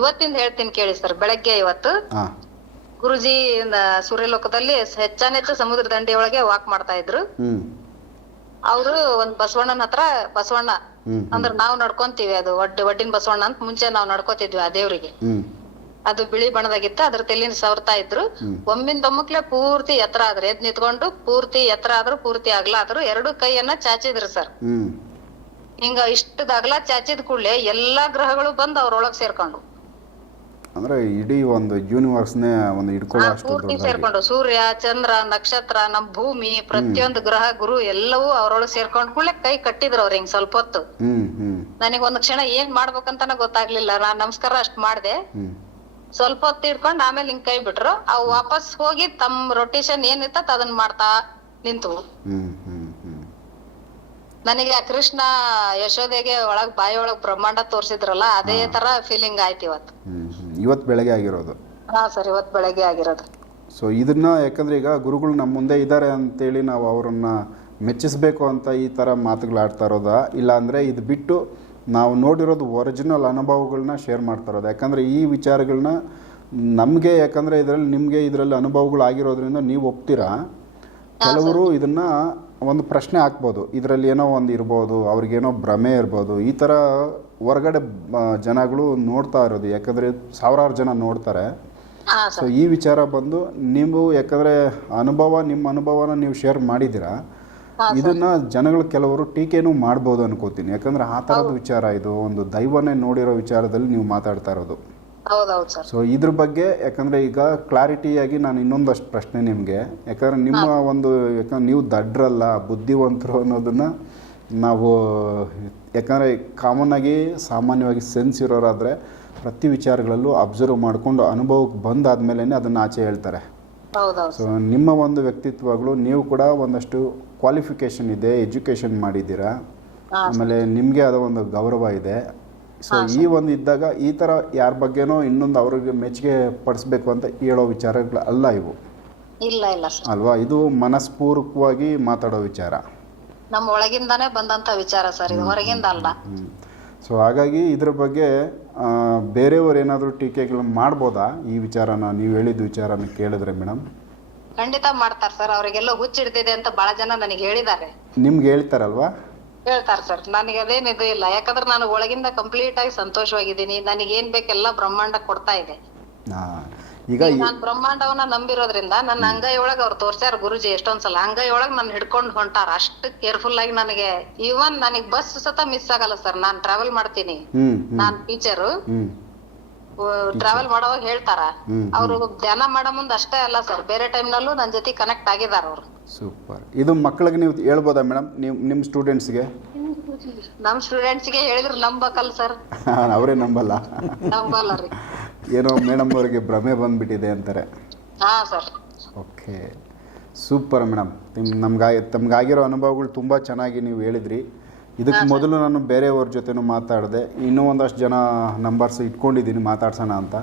ಇವತ್ತಿಂದ ಹೇಳ್ತೀನಿ ಕೇಳಿ ಸರ್. ಬೆಳಗ್ಗೆ ಇವತ್ತು ಗುರುಜಿ ಸೂರ್ಯಲೋಕದಲ್ಲಿ ಹೆಚ್ಚಾನೆಚ್ಚು ಸಮುದ್ರ ದಂಡೆ ಒಳಗೆ ವಾಕ್ ಮಾಡ್ತಾ ಇದ್ರು. ಅವರು ಒಂದ್ ಬಸವಣ್ಣನ ಹತ್ರ, ಬಸವಣ್ಣ ಅಂದ್ರ ನಾವ್ ನಡ್ಕೊಂತೀವಿ, ಅದು ಒಡ್ಡಿನ ಬಸವಣ್ಣ ಅಂತ ಮುಂಚೆ ನಾವ್ ನಡ್ಕೋತಿದ್ವಿ ಆ ದೇವ್ರಿಗೆ. ಅದು ಬಿಳಿ ಬಣ್ಣದಾಗಿತ್ತು, ಅದ್ರ ತೆಲಿನ ಸವರ್ತಾ ಇದ್ರು. ಒಮ್ಮಿಂದೊಮ್ಮಕ್ಲೆ ಪೂರ್ತಿ ಎತ್ತರ ಆದ್ರು, ಎದ್ ನಿಂತ್ಕೊಂಡು ಪೂರ್ತಿ ಎತ್ತರ ಆದ್ರು, ಪೂರ್ತಿ ಅಗಲ ಆದ್ರು. 2 ಕೈಯನ್ನ ಚಾಚಿದ್ರು ಸರ್. ಹಿಂಗ ಇಷ್ಟದ ಅಗಲ ಚಾಚಿದ ಕೂಡ್ಲೆ ಎಲ್ಲಾ ಗ್ರಹಗಳು ಬಂದು ಅವ್ರೊಳಗ್ ಸೇರ್ಕೊಂಡು, ಅಂದ್ರೆ ಇಡೀ ಒಂದು ಯೂನಿವರ್ಸ್ನೇ ಒಂದು ಪೂರ್ತಿ ಸೇರ್ಕೊಂಡು, ಸೂರ್ಯ, ಚಂದ್ರ, ನಕ್ಷತ್ರ, ನಮ್ ಭೂಮಿ, ಪ್ರತಿಯೊಂದು ಗ್ರಹ, ಗುರು ಎಲ್ಲವೂ ಅವ್ರೊಳಗ್ ಸೇರ್ಕೊಂಡ್ ಕೂಡ್ಲೆ ಕೈ ಕಟ್ಟಿದ್ರು ಅವ್ರ ಹಿಂಗ್ ಸ್ವಲ್ಪ ಹೊತ್ತು. ನನಗ್ ಒಂದ್ ಕ್ಷಣ ಏನ್ ಮಾಡ್ಬೇಕಂತಾನ ಗೊತ್ತಾಗ್ಲಿಲ್ಲ. ನಾನ್ ನಮಸ್ಕಾರ ಅಷ್ಟ್ ಮಾಡ್ದೆ. ಸ್ವಲ್ಪ ಹೊತ್ತು ಇಟ್ಕೊಂಡ್ ಆಮೇಲೆ ಹಿಂಗ್ ಕೈ ಬಿಟ್ರು. ಅವು ವಾಪಸ್ ಹೋಗಿ ತಮ್ಮ ರೊಟೇಷನ್ ಏನಿತ್ತ ಅದನ್ನ ಮಾಡ್ತಾ ನಿಂತು. ನನಗೆ ಆ ಕೃಷ್ಣ ಯಶೋದೆಗೆ ಒಳಗ್ ಬಾಯಿ ಒಳಗ್ ಬ್ರಹ್ಮಾಂಡ ತೋರ್ಸಿದ್ರಲ್ಲ, ಅದೇ ತರ ಫೀಲಿಂಗ್ ಆಯ್ತು ಇವತ್ತು. ಇವತ್ತು ಬೆಳಗ್ಗೆ ಆಗಿರೋದು? ಹಾ ಸರ್, ಇವತ್ತು ಬೆಳಗ್ಗೆ ಆಗಿರೋದು. ಸೊ ಇದನ್ನ ಯಾಕಂದ್ರೆ ಈಗ ಗುರುಗಳು ನಮ್ಮ ಮುಂದೆ ಇದ್ದಾರೆ ಅಂತೇಳಿ ನಾವು ಅವರನ್ನ ಮೆಚ್ಚಿಸ್ಬೇಕು ಅಂತ ಈ ಥರ ಮಾತುಗಳಾಡ್ತಾ ಇರೋದಾ, ಇಲ್ಲ ಅಂದರೆ ಇದು ಬಿಟ್ಟು ನಾವು ನೋಡಿರೋದು ಒರಿಜಿನಲ್ ಅನುಭವಗಳನ್ನ ಶೇರ್ ಮಾಡ್ತಾ ಇರೋದು? ಯಾಕಂದರೆ ಈ ವಿಚಾರಗಳನ್ನ ನಮಗೆ, ಯಾಕಂದರೆ ಇದರಲ್ಲಿ ನಿಮಗೆ ಇದರಲ್ಲಿ ಅನುಭವಗಳಾಗಿರೋದ್ರಿಂದ ನೀವು ಒಪ್ತೀರಾ. ಕೆಲವರು ಇದನ್ನ ಒಂದು ಪ್ರಶ್ನೆ ಹಾಕ್ಬೋದು, ಇದರಲ್ಲಿ ಏನೋ ಒಂದು ಇರ್ಬೋದು, ಅವ್ರಿಗೇನೋ ಭ್ರಮೆ ಇರ್ಬೋದು. ಈ ಥರ ಹೊರಗಡೆ ಜನಗಳು ನೋಡ್ತಾ ಇರೋದು, ಯಾಕಂದರೆ ಸಾವಿರಾರು ಜನ ನೋಡ್ತಾರೆ. ಸೊ ಈ ವಿಚಾರ ಬಂದು ನೀವು, ಯಾಕಂದರೆ ನಿಮ್ಮ ಅನುಭವನ ನೀವು ಶೇರ್ ಮಾಡಿದ್ದೀರಾ, ಇದನ್ನ ಜನಗಳು ಕೆಲವರು ಟೀಕೆನೂ ಮಾಡ್ಬೋದು ಅನ್ಕೋತೀನಿ. ಯಾಕಂದರೆ ಆ ಥರದ ವಿಚಾರ, ಇದು ಒಂದು ದೈವನೇ ನೋಡಿರೋ ವಿಚಾರದಲ್ಲಿ ನೀವು ಮಾತಾಡ್ತಾ ಇರೋದು. ಸೊ ಇದ್ರ ಬಗ್ಗೆ ಯಾಕಂದರೆ ಈಗ ಕ್ಲಾರಿಟಿಯಾಗಿ ನಾನು ಇನ್ನೊಂದಷ್ಟು ಪ್ರಶ್ನೆ ನಿಮಗೆ, ಯಾಕಂದರೆ ನಿಮ್ಮ ಒಂದು, ಯಾಕಂದ್ರೆ ನೀವು ದಡ್ರಲ್ಲ, ಬುದ್ಧಿವಂತರು ಅನ್ನೋದನ್ನು ನಾವು, ಯಾಕಂದರೆ ಕಾಮನ್ನಾಗಿ ಸಾಮಾನ್ಯವಾಗಿ ಸೆನ್ಸ್ ಇರೋರಾದರೆ ಪ್ರತಿ ವಿಚಾರಗಳಲ್ಲೂ ಅಬ್ಸರ್ವ್ ಮಾಡಿಕೊಂಡು ಅನುಭವಕ್ಕೆ ಬಂದಾದ್ಮೇಲೆ ಅದನ್ನು ಆಚೆ ಹೇಳ್ತಾರೆ. ಸೊ ನಿಮ್ಮ ಒಂದು ವ್ಯಕ್ತಿತ್ವಗಳು, ನೀವು ಕೂಡ ಒಂದಷ್ಟು ಕ್ವಾಲಿಫಿಕೇಷನ್ ಇದೆ, ಎಜುಕೇಷನ್ ಮಾಡಿದ್ದೀರಾ, ಆಮೇಲೆ ನಿಮಗೆ ಆದ ಒಂದು ಗೌರವ ಇದೆ. ಸೊ ಈ ಒಂದು ಇದ್ದಾಗ ಈ ಥರ ಯಾರ ಬಗ್ಗೆನೋ ಇನ್ನೊಂದು ಅವ್ರಿಗೆ ಮೆಚ್ಚುಗೆ ಪಡಿಸ್ಬೇಕು ಅಂತ ಹೇಳೋ ವಿಚಾರಗಳು ಅಲ್ಲ ಇವು. ಇಲ್ಲ ಇಲ್ಲ ಸರ್, ಅಲ್ವಾ? ಇದು ಮನಸ್ಪೂರ್ವಕವಾಗಿ ಮಾತಾಡೋ ವಿಚಾರ, ನಮ್ಮ ಒಳಗಿಂದಾನೇ ಬಂದಂತ ವಿಚಾರ ಸರ್, ಇದು ಹೊರಗಿಂದ ಅಲ್ಲ. ಸೊ ಹಾಗಾಗಿ ಇದ್ರ ಬಗ್ಗೆ ಬೇರೆಯವರು ಏನಾದರೂ ಟೀಕೆಗಳು ಮಾಡ್ಬೋದಾ ಈ ವಿಚಾರನ, ನೀವು ಹೇಳಿದ ವಿಚಾರನ ಕೇಳಿದ್ರೆ ಮೇಡಮ್? ಖಂಡಿತ ಮಾಡ್ತಾರ ಸರ್, ಅವ್ರಿಗೆಲ್ಲ ಹುಚ್ಚಿಡ್ತಿದೆ ಅಂತ ಬಹಳ ಜನ ನನಗೆ ಹೇಳಿದ್ದಾರೆ. ನಿಮ್ಗೆ ಹೇಳ್ತಾರಲ್ವಾ? ಹೇಳ್ತಾರ ಸರ್, ನನಗೆ ಅದೇನ್ ಇದು ಇಲ್ಲ, ಯಾಕಂದ್ರೆ ನಾನು ಒಳಗಿಂದ ಕಂಪ್ಲೀಟ್ ಆಗಿ ಸಂತೋಷವಾಗಿದ್ದೀನಿ. ನನಗೆ ಏನ್ ಬೇಕೆಲ್ಲ ಬ್ರಹ್ಮಾಂಡ ಕೊಡ್ತಾ ಇದೆ. ಈಗ ನಾನ್ ಬ್ರಹ್ಮಾಂಡವನ್ನ ನಂಬಿರೋದ್ರಿಂದ ನನ್ನ ಅಂಗೈ ಒಳಗ್ ಅವ್ರು ತೋರ್ಸ್ಯಾರ ಗುರುಜಿ ಎಷ್ಟೊಂದ್ಸಲ, ಅಂಗೈ ಒಳಗ್ ನನ್ ಹಿಡ್ಕೊಂಡ್ ಹೊಂಟಾರ. ಅಷ್ಟು ಕೇರ್ಫುಲ್ ಆಗಿ ನನಗೆ ಈವನ್ ನನಗ್ ಬಸ್ ಸತ ಮಿಸ್ ಆಗಲ್ಲ ಸರ್. ನಾನ್ ಟ್ರಾವೆಲ್ ಮಾಡ್ತೀನಿ, ನಾನ್ ಟೀಚರು, ಟ್ರಾವೆಲ್ ಮಾಡೋವಾಗ ಹೇಳ್ತಾರ ಅವ್ರು ಧ್ಯಾನ ಮಾಡೋ ಮುಂದ್ ಅಷ್ಟೇ ಅಲ್ಲ ಸರ್, ಬೇರೆ ಟೈಮ್ ನಲ್ಲೂ ನನ್ ಜೊತೆ ಕನೆಕ್ಟ್ ಆಗಿದಾರ ಅವ್ರು. ಸೂಪರ್. ಇದು ಮಕ್ಕಳಿಗೆ ನೀವು ಹೇಳ್ಬೋದಾ ಮೇಡಮ್, ನಿಮ್ ಸ್ಟೂಡೆಂಟ್ಸ್ಗೆ? ನಮ್ ಸ್ಟೂಡೆಂಟ್ಸ್ಗೆ ಹೇಳಿದ್ರು ನಂಬಕಲ್ ಸರ್. ಅವರೇ ನಂಬಲ್ಲ. ನಂಬಲ್ಲ ರೀ. ಏನೋ ಮೇಡಮ್ ಅವರಿಗೆ ಭ್ರಮೆ ಬಂದ್ಬಿಟ್ಟಿದೆ ಅಂತಾರೆ. ಹಾ ಸರ್. Okay, super madam. ತಮ್ಗಾಗಿರೋ ಅನುಭವಗಳು ತುಂಬ ಚೆನ್ನಾಗಿ ನೀವು ಹೇಳಿದ್ರಿ. ಇದಕ್ಕೆ ಮೊದಲು ನಾನು ಬೇರೆಯವ್ರ ಜೊತೆನೂ ಮಾತಾಡಿದೆ, ಇನ್ನೂ ಒಂದಷ್ಟು ಜನ ನಂಬರ್ಸ್ ಇಟ್ಕೊಂಡಿದ್ದೀನಿ ಮಾತಾಡ್ಸೋಣ ಅಂತ.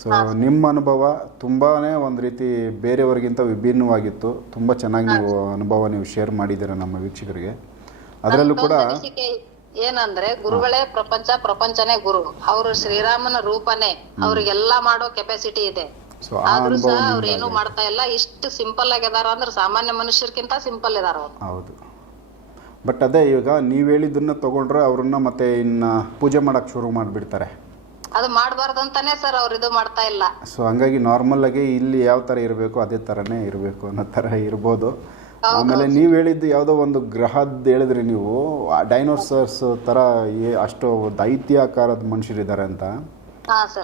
ಸೊ ನಿಮ್ಮ ಅನುಭವ ತುಂಬಾ ಒಂದು ರೀತಿ ಬೇರೆಯವ್ರಿಗಿಂತ ವಿಭಿನ್ನವಾಗಿತ್ತು. ತುಂಬ ಚೆನ್ನಾಗಿ ನೀವು ಶೇರ್ ಮಾಡಿದ್ದೀರ ನಮ್ಮ ವೀಕ್ಷಕರಿಗೆ. ಅದರಲ್ಲೂ ಕೂಡ ಏನಂದ್ರೆ ಗುರುಗಳೇ ಪ್ರಪಂಚ, ಪ್ರಪಂಚನೇ ಗುರು. ಅವರು ಶ್ರೀರಾಮನ ರೂಪನೇ, ಅವ್ರಿಗೆಲ್ಲ ಮಾಡೋ ಕೆಪಾಸಿಟಿ ಇದೆ. ಆದ್ರೂ ಸಹ ಅವ್ರು ಏನು ಮಾಡ್ತಾ ಇಲ್ಲ. ಇಷ್ಟು ಸಿಂಪಲ್ ಆಗಿದಾರ ಅಂದ್ರೆ ಸಾಮಾನ್ಯ ಮನುಷ್ಯರ್ಕಿಂತ ಸಿಂಪಲ್ ಇದಾರ ಅವ್ರು. ಹೌದು. ಬಟ್ ಅದೇ ಈಗ ನೀವು ಹೇಳಿದ್ದನ್ನ ತಗೊಂಡ್ರೆ ಅವ್ರನ್ನ ಮತ್ತೆ ಇನ್ನು ಪೂಜೆ ಮಾಡಕ್ ಶುರು ಮಾಡಿಬಿಡ್ತಾರೆ. ಅದು ಮಾಡಬಾರ್ದು ಅಂತಾನೆ ಸರ್ ಅವ್ರು ಇದು ಮಾಡ್ತಾ ಇಲ್ಲ. ಸೊ ಹಂಗಾಗಿ ನಾರ್ಮಲ್ ಆಗಿ ಇಲ್ಲಿ ಯಾವ ಥರ ಇರಬೇಕು ಅದೇ ಥರನೇ ಇರಬೇಕು ಅನ್ನೋ ಥರ ಇರ್ಬೋದು. ಆಮೇಲೆ ನೀವು ಹೇಳಿದ್ದು ಯಾವುದೋ ಒಂದು ಗ್ರಹದ್ದು ಹೇಳಿದ್ರಿ ನೀವು, ಡೈನೋಸರ್ಸ್ ಥರ ಅಷ್ಟು ದೈತ್ಯಾಕಾರದ ಮನುಷ್ಯರಿದ್ದಾರೆ ಅಂತ.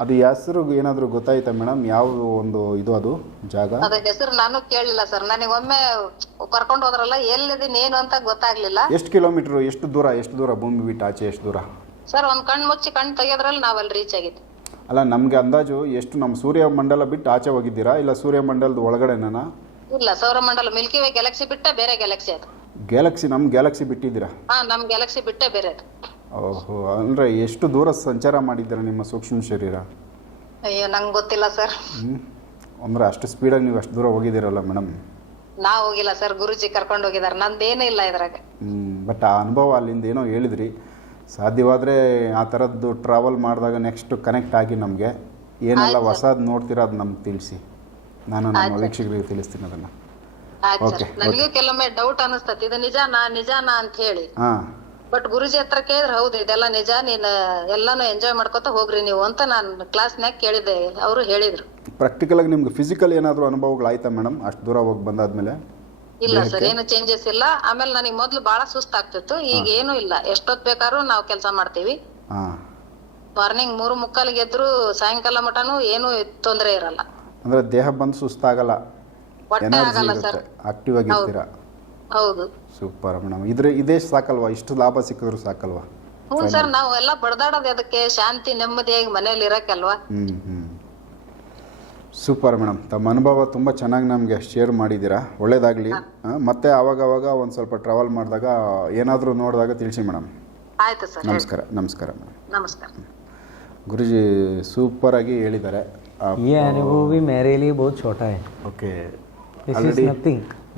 ಅದು ಹೆಸರು ಏನಾದರೂ ಗೊತ್ತಾಯ್ತಾ ಮೇಡಮ್? ಯಾವ ಒಂದು ಇದು ಅದು ಜಾಗ? ಅದ ಹೆಸರು ನಾನು ಕೇಳಿಲ್ಲ ಸರ್. ನನಗೆ ಒಮ್ಮೆ ಕರ್ಕೊಂಡು ಹೋದ್ರಲ್ಲ, ಎಲ್ಲಿದ್ದೀನಿ ಏನು ಅಂತ ಗೊತ್ತಾಗ್ಲಿಲ್ಲ. ಎಷ್ಟು ಕಿಲೋಮೀಟರ್, ಎಷ್ಟು ದೂರ ಭೂಮಿ ಬಿಟ್ಟು ಆಚೆ ಎಷ್ಟು ದೂರ ಸರ್? ಒಂದ್ ಕಣ್ ಮುಚ್ಚಿ ಕಣ್ ತೆಗೆದ್ರಲ್ಲಿ ನಾವಲ್ಲಿ ರೀಚ್ ಆಗಿದ್ವಿ. ಅಲ್ಲ, ನಮ್ಗೆ ಅಂದಾಜು ಎಷ್ಟು? ನಮ್ಮ ಸೂರ್ಯಮಂಡಲ ಬಿಟ್ಟು ಆಚೆ ಹೋಗಿದ್ದೀರಾ ಇಲ್ಲ ಸೂರ್ಯಮಂಡಲದ ಒಳಗಡೆನಾ? ಇಲ್ಲ, ಸೌರಮಂಡಲ ಮಿಲ್ಕಿ ವೇ ಗ್ಯಾಲಕ್ಸಿ ಬಿಟ್ಟೆ ಬೇರೆ ಗ್ಯಾಲಕ್ಸಿ ಅದು. ಗ್ಯಾಲಕ್ಸಿ, ನಮ್ಮ ಗ್ಯಾಲಕ್ಸಿ ಬಿಟ್ಟಿದ್ದೀರಾ? ನಮ್ ಗ್ಯಾಲಕ್ಸಿ ಬಿಟ್ಟೆ ಬೇರೆ ಅದು. ಓಹೋ, ಅಂದ್ರೆ ಎಷ್ಟು ದೂರ ಸಂಚಾರ ಮಾಡಿದ್ದೀರಾ ನಿಮ್ಮ ಸೂಕ್ಷ್ಮ ಶರೀರ? ಅಯ್ಯೋ, ನಂಗೆ ಗೊತ್ತಿಲ್ಲ ಸರ್. ಅಂದ್ರೆ ಅಷ್ಟು ಸ್ಪೀಡಾಗಿ ನೀವು ಅಷ್ಟು ದೂರ ಹೋಗಿದ್ದೀರಲ್ಲ ಮೇಡಮ್? ನಾವು ಹೋಗಿಲ್ಲ ಸರ್, ಗುರುಜಿ ಕರ್ಕೊಂಡು ಹೋಗಿದಾರೆ, ನಂದೇನೂ ಇಲ್ಲ ಇದ್ರಾಗ. ಬಟ್ ಆ ಅನುಭವ ಅಲ್ಲಿಂದ ಏನೋ ಹೇಳಿದ್ರಿ. ಸಾಧ್ಯವಾದರೆ ಆ ಥರದ್ದು ಟ್ರಾವೆಲ್ ಮಾಡಿದಾಗ ನೆಕ್ಸ್ಟ್ ಕನೆಕ್ಟ್ ಆಗಿ ನಮಗೆ ಏನೆಲ್ಲ ಹೊಸದು ನೋಡ್ತೀರಾ ಅದು ನಮ್ಗೆ ತಿಳಿಸಿ. ನಾನು ನಮ್ಮ ವೀಕ್ಷಕರಿಗೆ ತಿಳಿಸ್ತೀನಿ ಅದನ್ನು. ಓಕೆ. ನನಗೆ ಕೆಲವೊಮ್ಮೆ ಡೌಟ್ ಅನಿಸ್ತತಿ, ಇದು ನಿಜಾನಾ ಅಂತ ಹೇಳಿ. ಬಟ್ ಗುರುಜಿ ಹತ್ರ ಕೇಳಿದ್ರೆ ಹೌದು ಇದೆಲ್ಲ ನಿಜ, ನೀನು ಎಲ್ಲಾನು ಎಂಜಾಯ್ ಮಾಡ್ಕೊತ ಹೋಗ್ರಿ ನೀವು ಅಂತ ನಾನು ಕ್ಲಾಸ್ನಾಗ ಕೇಳಿದೆ. ಅವರು ಹೇಳಿದ್ರು. ಪ್ರಾಕ್ಟಿಕಲ್ ಆಗಿ ನಿಮ್ಗೆ ಫಿಸಿಕಲ್ ಏನಾದರೂ ಅನುಭವಗಳು ಆಯ್ತಾ ಮೇಡಮ್ ಅಷ್ಟು ದೂರ ಹೋಗಿ ಬಂದಾದ್ಮೇಲೆ? ಇಲ್ಲ ಸರ್, ಏನು ಚೇಂಜಸ್ ಇಲ್ಲ. ಆಮೇಲೆ ನನಗೆ ಮೊದ್ಲು ಬಹಳ ಸುಸ್ತಾಗ್ತಿತ್ತು, ಈಗ ಏನು ಇಲ್ಲ. ಎಷ್ಟೊತ್ ಬೇಕಾದ್ರೂ ನಾವು ಕೆಲಸ ಮಾಡ್ತೀವಿ. ಮಾರ್ನಿಂಗ್ 3:45 ಎದ್ರು ಸಾಯಂಕಾಲ ಮಟನು ಏನು ತೊಂದರೆ ಇರಲ್ಲ. ಅಂದ್ರೆ ದೇಹ ಬಂದು ಸುಸ್ತಾಗಲ್ಲ, ಹೊಟ್ಟೆ ಆಗಲ್ಲ ಸರ್, ಆಕ್ಟಿವ್ ಆಗಿರ್ತೀರಾ. ಹೌದು. Super madam. ಇದೇ ಸಾಕಲ್ವಾ? ಇಷ್ಟು ಲಾಭ ಸಿಕ್ಕಿದ್ರು ಸಾಕಲ್ವಾ? ಹ್ಞೂ ಸರ್, ನಾವು ಎಲ್ಲ ಬಡದಾಡೋದು ಅದಕ್ಕೆ, ಶಾಂತಿ ನೆಮ್ಮದಿಯಾಗಿ ಮನೇಲಿ ಇರಕ್ಕಲ್ವಾ. Super madam. ತಮ್ಮ ಅನುಭವ ತುಂಬ ಚೆನ್ನಾಗಿ ನಮಗೆ ಶೇರ್ ಮಾಡಿದ್ದೀರಾ. ಒಳ್ಳೇದಾಗಲಿ. ಮತ್ತೆ ಆವಾಗ ಒಂದು ಸ್ವಲ್ಪ ಟ್ರಾವೆಲ್ ಮಾಡಿದಾಗ ಏನಾದರೂ ನೋಡಿದಾಗ ತಿಳಿಸಿ ಮೇಡಮ್. ಆಯ್ತು ಸರ್. ನಮಸ್ಕಾರ. ನಮಸ್ಕಾರ ಮೇಡಮ್. ನಮಸ್ಕಾರ. ಗುರುಜಿ ಸೂಪರ್ ಆಗಿ ಹೇಳಿದ್ದಾರೆ. ये अनुभव भी मेरे लिए बहुत छोटा है. ओके, ऑलरेडी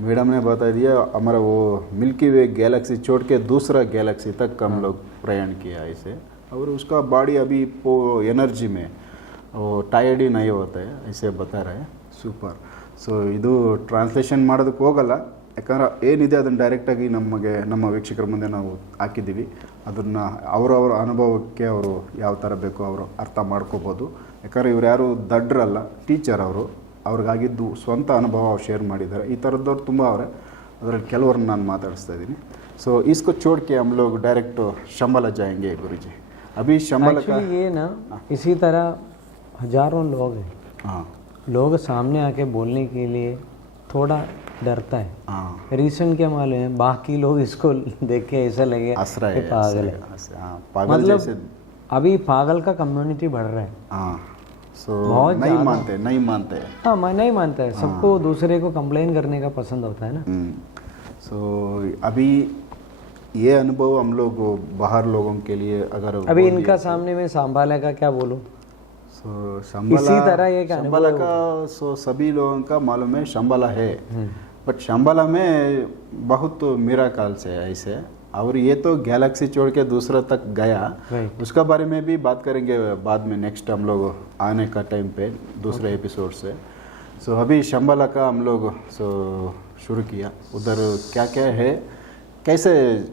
मैडम ने बता दिया. हमारा वो मिल्की वे गैलेक्सी छोड़ के दूसरा गैलेक्सी तक हम लोग प्रयाण किया ऐसे, और उसका बॉडी अभी एनर्जी में वो टायर्ड ही नहीं होता है ऐसे बता रहे हैं. ಸೂಪರ್. ಸೊ ಇದು ಟ್ರಾನ್ಸ್ಲೇಷನ್ ಮಾಡೋದಕ್ಕೆ ಹೋಗಲ್ಲ, ಯಾಕಂದ್ರೆ ಏನಿದೆ ಅದನ್ನು ಡೈರೆಕ್ಟಾಗಿ ನಮ್ಮ ವೀಕ್ಷಕರ ಮುಂದೆ ನಾವು ಹಾಕಿದ್ದೀವಿ. ಅದನ್ನು ಅವರವರ ಅನುಭವಕ್ಕೆ ಅವರು ಯಾವ ಥರ ಬೇಕೋ ಅವರು ಅರ್ಥ ಮಾಡ್ಕೋಬೋದು. ಯಾಕಂದರೆ ಇವ್ರು ಯಾರು ದಡ್ರಲ್ಲ, ಟೀಚರ್ ಅವರು. ಅವ್ರಿಗಾಗಿದ್ದು ಸ್ವಂತ ಅನುಭವ ಶೇರ್ ಮಾಡಿದ್ದಾರೆ. ಈ ಥರದ್ದವ್ರು ತುಂಬ ಅವರೇ, ಅದರಲ್ಲಿ ಕೆಲವ್ರನ್ನ ನಾನು ಮಾತಾಡಿಸ್ತಾ ಇದ್ದೀನಿ. ಸೊ इसको छोड़ के हम लोग डायरेक्ट शंबला जाएंगे गुरुजी. अभी शंबला का ये ना इसी तरह हजारों लोग हैं. लोग सामने आके बोलने के लिए थोड़ा डरता है. रीजन क्या मालूम है? बाकी लोग इसको देख के ऐसा लगे पागल है. मतलब अभी पागल का कम्युनिटी बढ़ रहा है. सो नहीं मानते. हाँ, मैं नहीं मानता है. सबको दूसरे को कंप्लेन करने का पसंद होता है ना. सो अभी ये अनुभव हम लोग बाहर लोगों के लिए अगर अभी इनका सामने में सांभाला का क्या बोलूं? सो इसी तरह एक शंबाला अनुभव- का सो सभी लोगों का मालूम है शंबाला है, बट शंबाला में बहुत मिराकल्स है ऐसे, और ये तो गैलेक्सी छोड़ के दूसरा तक गया। Right. उसका बारे में भी बात करेंगे बाद में, नेक्स्ट हम लोग आने का टाइम पे दूसरे एपिसोड से। सो अभी शंबाला का हम लोग शुरू किया, उधर क्या क्या है, कैसे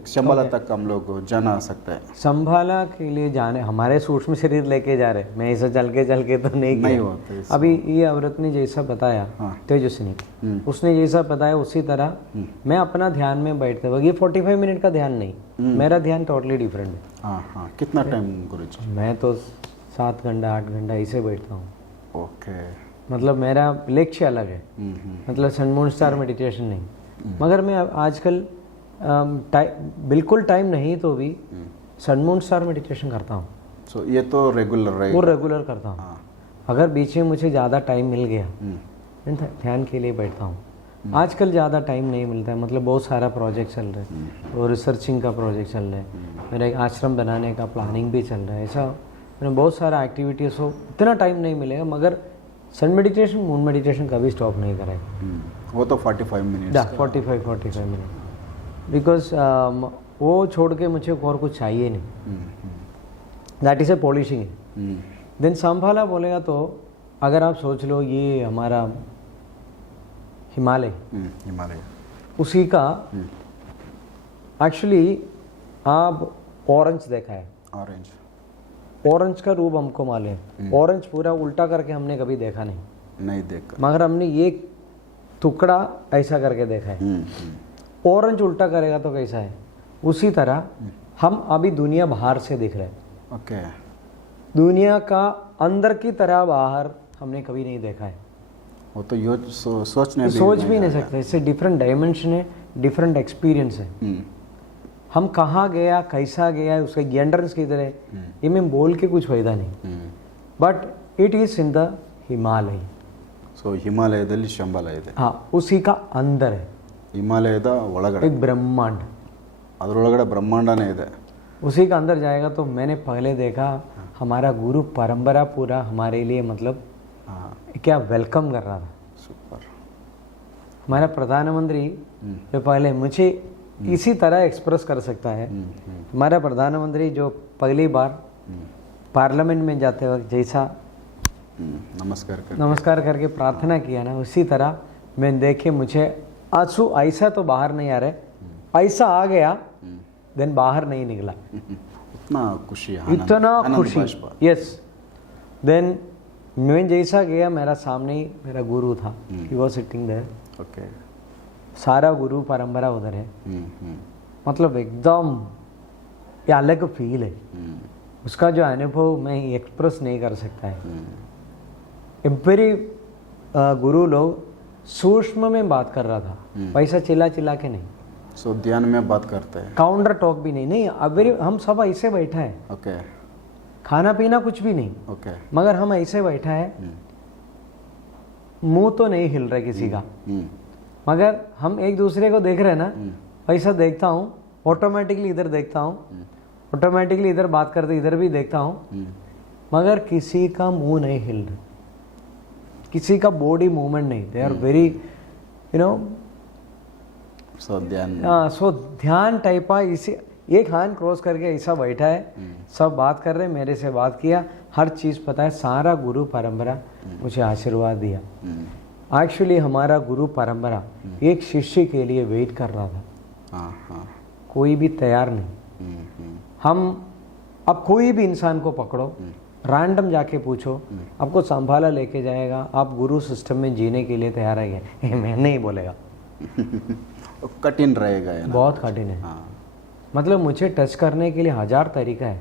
शंबाला तक हम लोग जाना सकते हैं। संभाला के लिए जाने हमारे सूक्ष्म शरीर लेके जा रहे, मैं ऐसा चल के तो नहीं नहीं किया। होता है। अभी ये औरत ने जैसा बताया, हाँ। तेजस्विनी, उसने जैसा बताया उसी तरह मैं अपना ध्यान में बैठते वक्त, ये 45 मिनट का ध्यान नहीं, मेरा ध्यान टोटली डिफरेंट है। हाँ हाँ, कितना टाइम गुरुजी? मैं तो 7 घंटा 8 घंटा ऐसे बैठता हूँ। ओके। मतलब मेरा लक्ष्य अलग है, मतलब सन मून स्टार मेडिटेशन नहीं। मगर मैं आजकल बिल्कुल टाइम नहीं तो भी सन मून स्टार मेडिटेशन करता हूँ। सो ये तो रेगुलर वो रहेगा। रेगुलर करता हूँ। अगर बीच में मुझे ज़्यादा टाइम मिल गया ध्यान के लिए बैठता हूँ। आजकल ज़्यादा टाइम नहीं मिलता है, मतलब बहुत सारा प्रोजेक्ट चल रहा है और रिसर्चिंग का प्रोजेक्ट चल रहा है, मेरा एक आश्रम बनाने का प्लानिंग भी चल रहा है, ऐसा मैंने बहुत सारा एक्टिविटीज़ हो, इतना टाइम नहीं मिलेगा। मगर सन मेडिटेशन मून मेडिटेशन कभी स्टॉप नहीं करेगा। वो तो 45 मिनट। 45 मिनट, बिकॉज वो छोड़ के मुझे और कुछ चाहिए नहीं। That is a polishing. Then संभाला बोलेगा तो अगर आप सोच लो ये हमारा हिमालय, हिमालय उसी का एक्चुअली आप ऑरेंज देखा है, ऑरेंज, ऑरेंज का रूप हमको मालूम है। ऑरेंज पूरा उल्टा करके हमने कभी देखा नहीं देखा, मगर हमने ये टुकड़ा ऐसा करके देखा है। ऑरेंज उल्टा करेगा तो कैसा है, उसी तरह हम अभी दुनिया बाहर से दिख रहे हैं। ओके। दुनिया का अंदर की तरह बाहर हमने कभी नहीं देखा है। वो तो यो सोचने सोच भी नहीं सकते, इससे डिफरेंट डायमेंशन है, डिफरेंट एक्सपीरियंस है। हम कहाँ गया, कैसा गया, उसका एंट्रेंस किधर है, ये मैं बोल के कुछ फायदा नहीं। But it is in the Himalaya. So ಹಿಮಾಲಯದಲ್ಲಿ ಶಂಬಾಲ ಇದೆ। हाँ, उसी का अंदर है ಹಿಮಾಲಯದ ಒಳಗಡೆ एक ब्रह्मांड, ಅದರೊಳಗಡೆ ಬ್ರಹ್ಮಾಂಡನೇ ಇದೆ। उसी का अंदर जाएगा तो मैंने पहले देखा हमारा गुरु परंपरा पूरा हमारे लिए मतलब क्या वेलकम कर रहा था। ಸೂಪರ್। हमारा प्रधानमंत्री जो पहले मुझे इसी तरह एक्सप्रेस कर सकता है, हमारा प्रधानमंत्री जो पहली बार पार्लियामेंट में जाते वक्त जैसा नमस्कार करके प्रार्थना किया ना, उसी तरह मैं देखे मुझे आंसू ऐसा तो बाहर नहीं आ रहे, ऐसा आ गया देन बाहर नहीं निकला। इतना खुशी, इतना खुशी, यस। देन मैं जैसा गया मेरा सामने ही मेरा गुरु था, he was sitting there. Okay. सारा गुरु परंपरा उधर है, मतलब एकदम ये अलग फील है। उसका जो अनुभव मैं एक्सप्रेस नहीं कर सकता है। एवरी गुरु लोग सूक्ष्म में बात कर रहा था, वैसा चिल्ला के नहीं। सो ध्यान में बात करते हैं, काउंटर टॉक भी नहीं, अवेरी हम सब ऐसे बैठा है, ओके, खाना पीना कुछ भी नहीं, ओके, मगर हम ऐसे बैठा है, मुंह तो नहीं हिल रहा किसी का, मगर हम एक दूसरे को देख रहे हैं ना, ऐसा देखता हूँ, ऑटोमेटिकली इधर देखता हूँ, ऑटोमेटिकली इधर बात करते इधर भी देखता हूँ, मगर किसी का मुंह नहीं हिल रहा, किसी का बॉडी मूवमेंट नहीं। They are very you know so ध्यान टाइप का, इसी एक हैंड क्रॉस करके ऐसा बैठा है, सब बात कर रहे, मेरे से बात किया, हर चीज़ पता है, सारा गुरु परंपरा मुझे आशीर्वाद दिया। एक्चुअली हमारा गुरु परंपरा एक शिष्य के लिए वेट कर रहा था, कोई भी तैयार नहीं। हम अब कोई भी इंसान को पकड़ो, रैंडम जाके पूछो, आपको संभाला लेके जाएगा, आप गुरु सिस्टम में जीने के लिए तैयार है क्या? मैं नहीं बोलेगा, कठिन रहेगा है ना? बहुत कठिन है। मतलब मुझे टच करने के लिए 1000 तरीका है।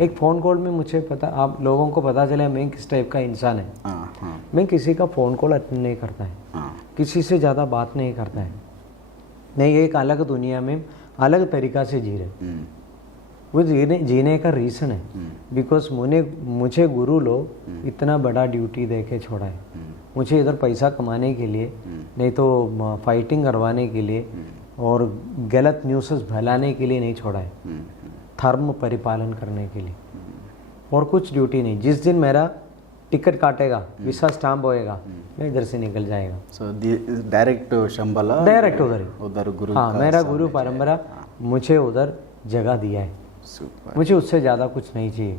एक फ़ोन कॉल में मुझे पता, आप लोगों को पता चले मैं किस टाइप का इंसान है। मैं किसी का फ़ोन कॉल अटेंड नहीं करता है, किसी से ज़्यादा बात नहीं करता है, नहीं, एक अलग दुनिया में अलग तरीका से जी रहे। वो जीने का रीज़न है बिकॉज मुझे गुरु लोग इतना बड़ा ड्यूटी दे के छोड़ा है। मुझे इधर पैसा कमाने के लिए नहीं तो फाइटिंग करवाने के लिए और गलत न्यूज़ फैलाने के लिए नहीं छोड़ा है, धर्म परिपालन करने के लिए, और कुछ ड्यूटी नहीं। जिस दिन मेरा टिकट काटेगा, वीसा स्टाम्प होएगा, मैं इधर से निकल जाएगा। सो डायरेक्ट शंबला डायरेक्ट उधर ही। उधर गुरु हाँ, का मेरा सामने गुरु जाए। परंपरा मुझे उधर जगह दिया है। सुपर। मुझे उससे ज़्यादा कुछ नहीं चाहिए।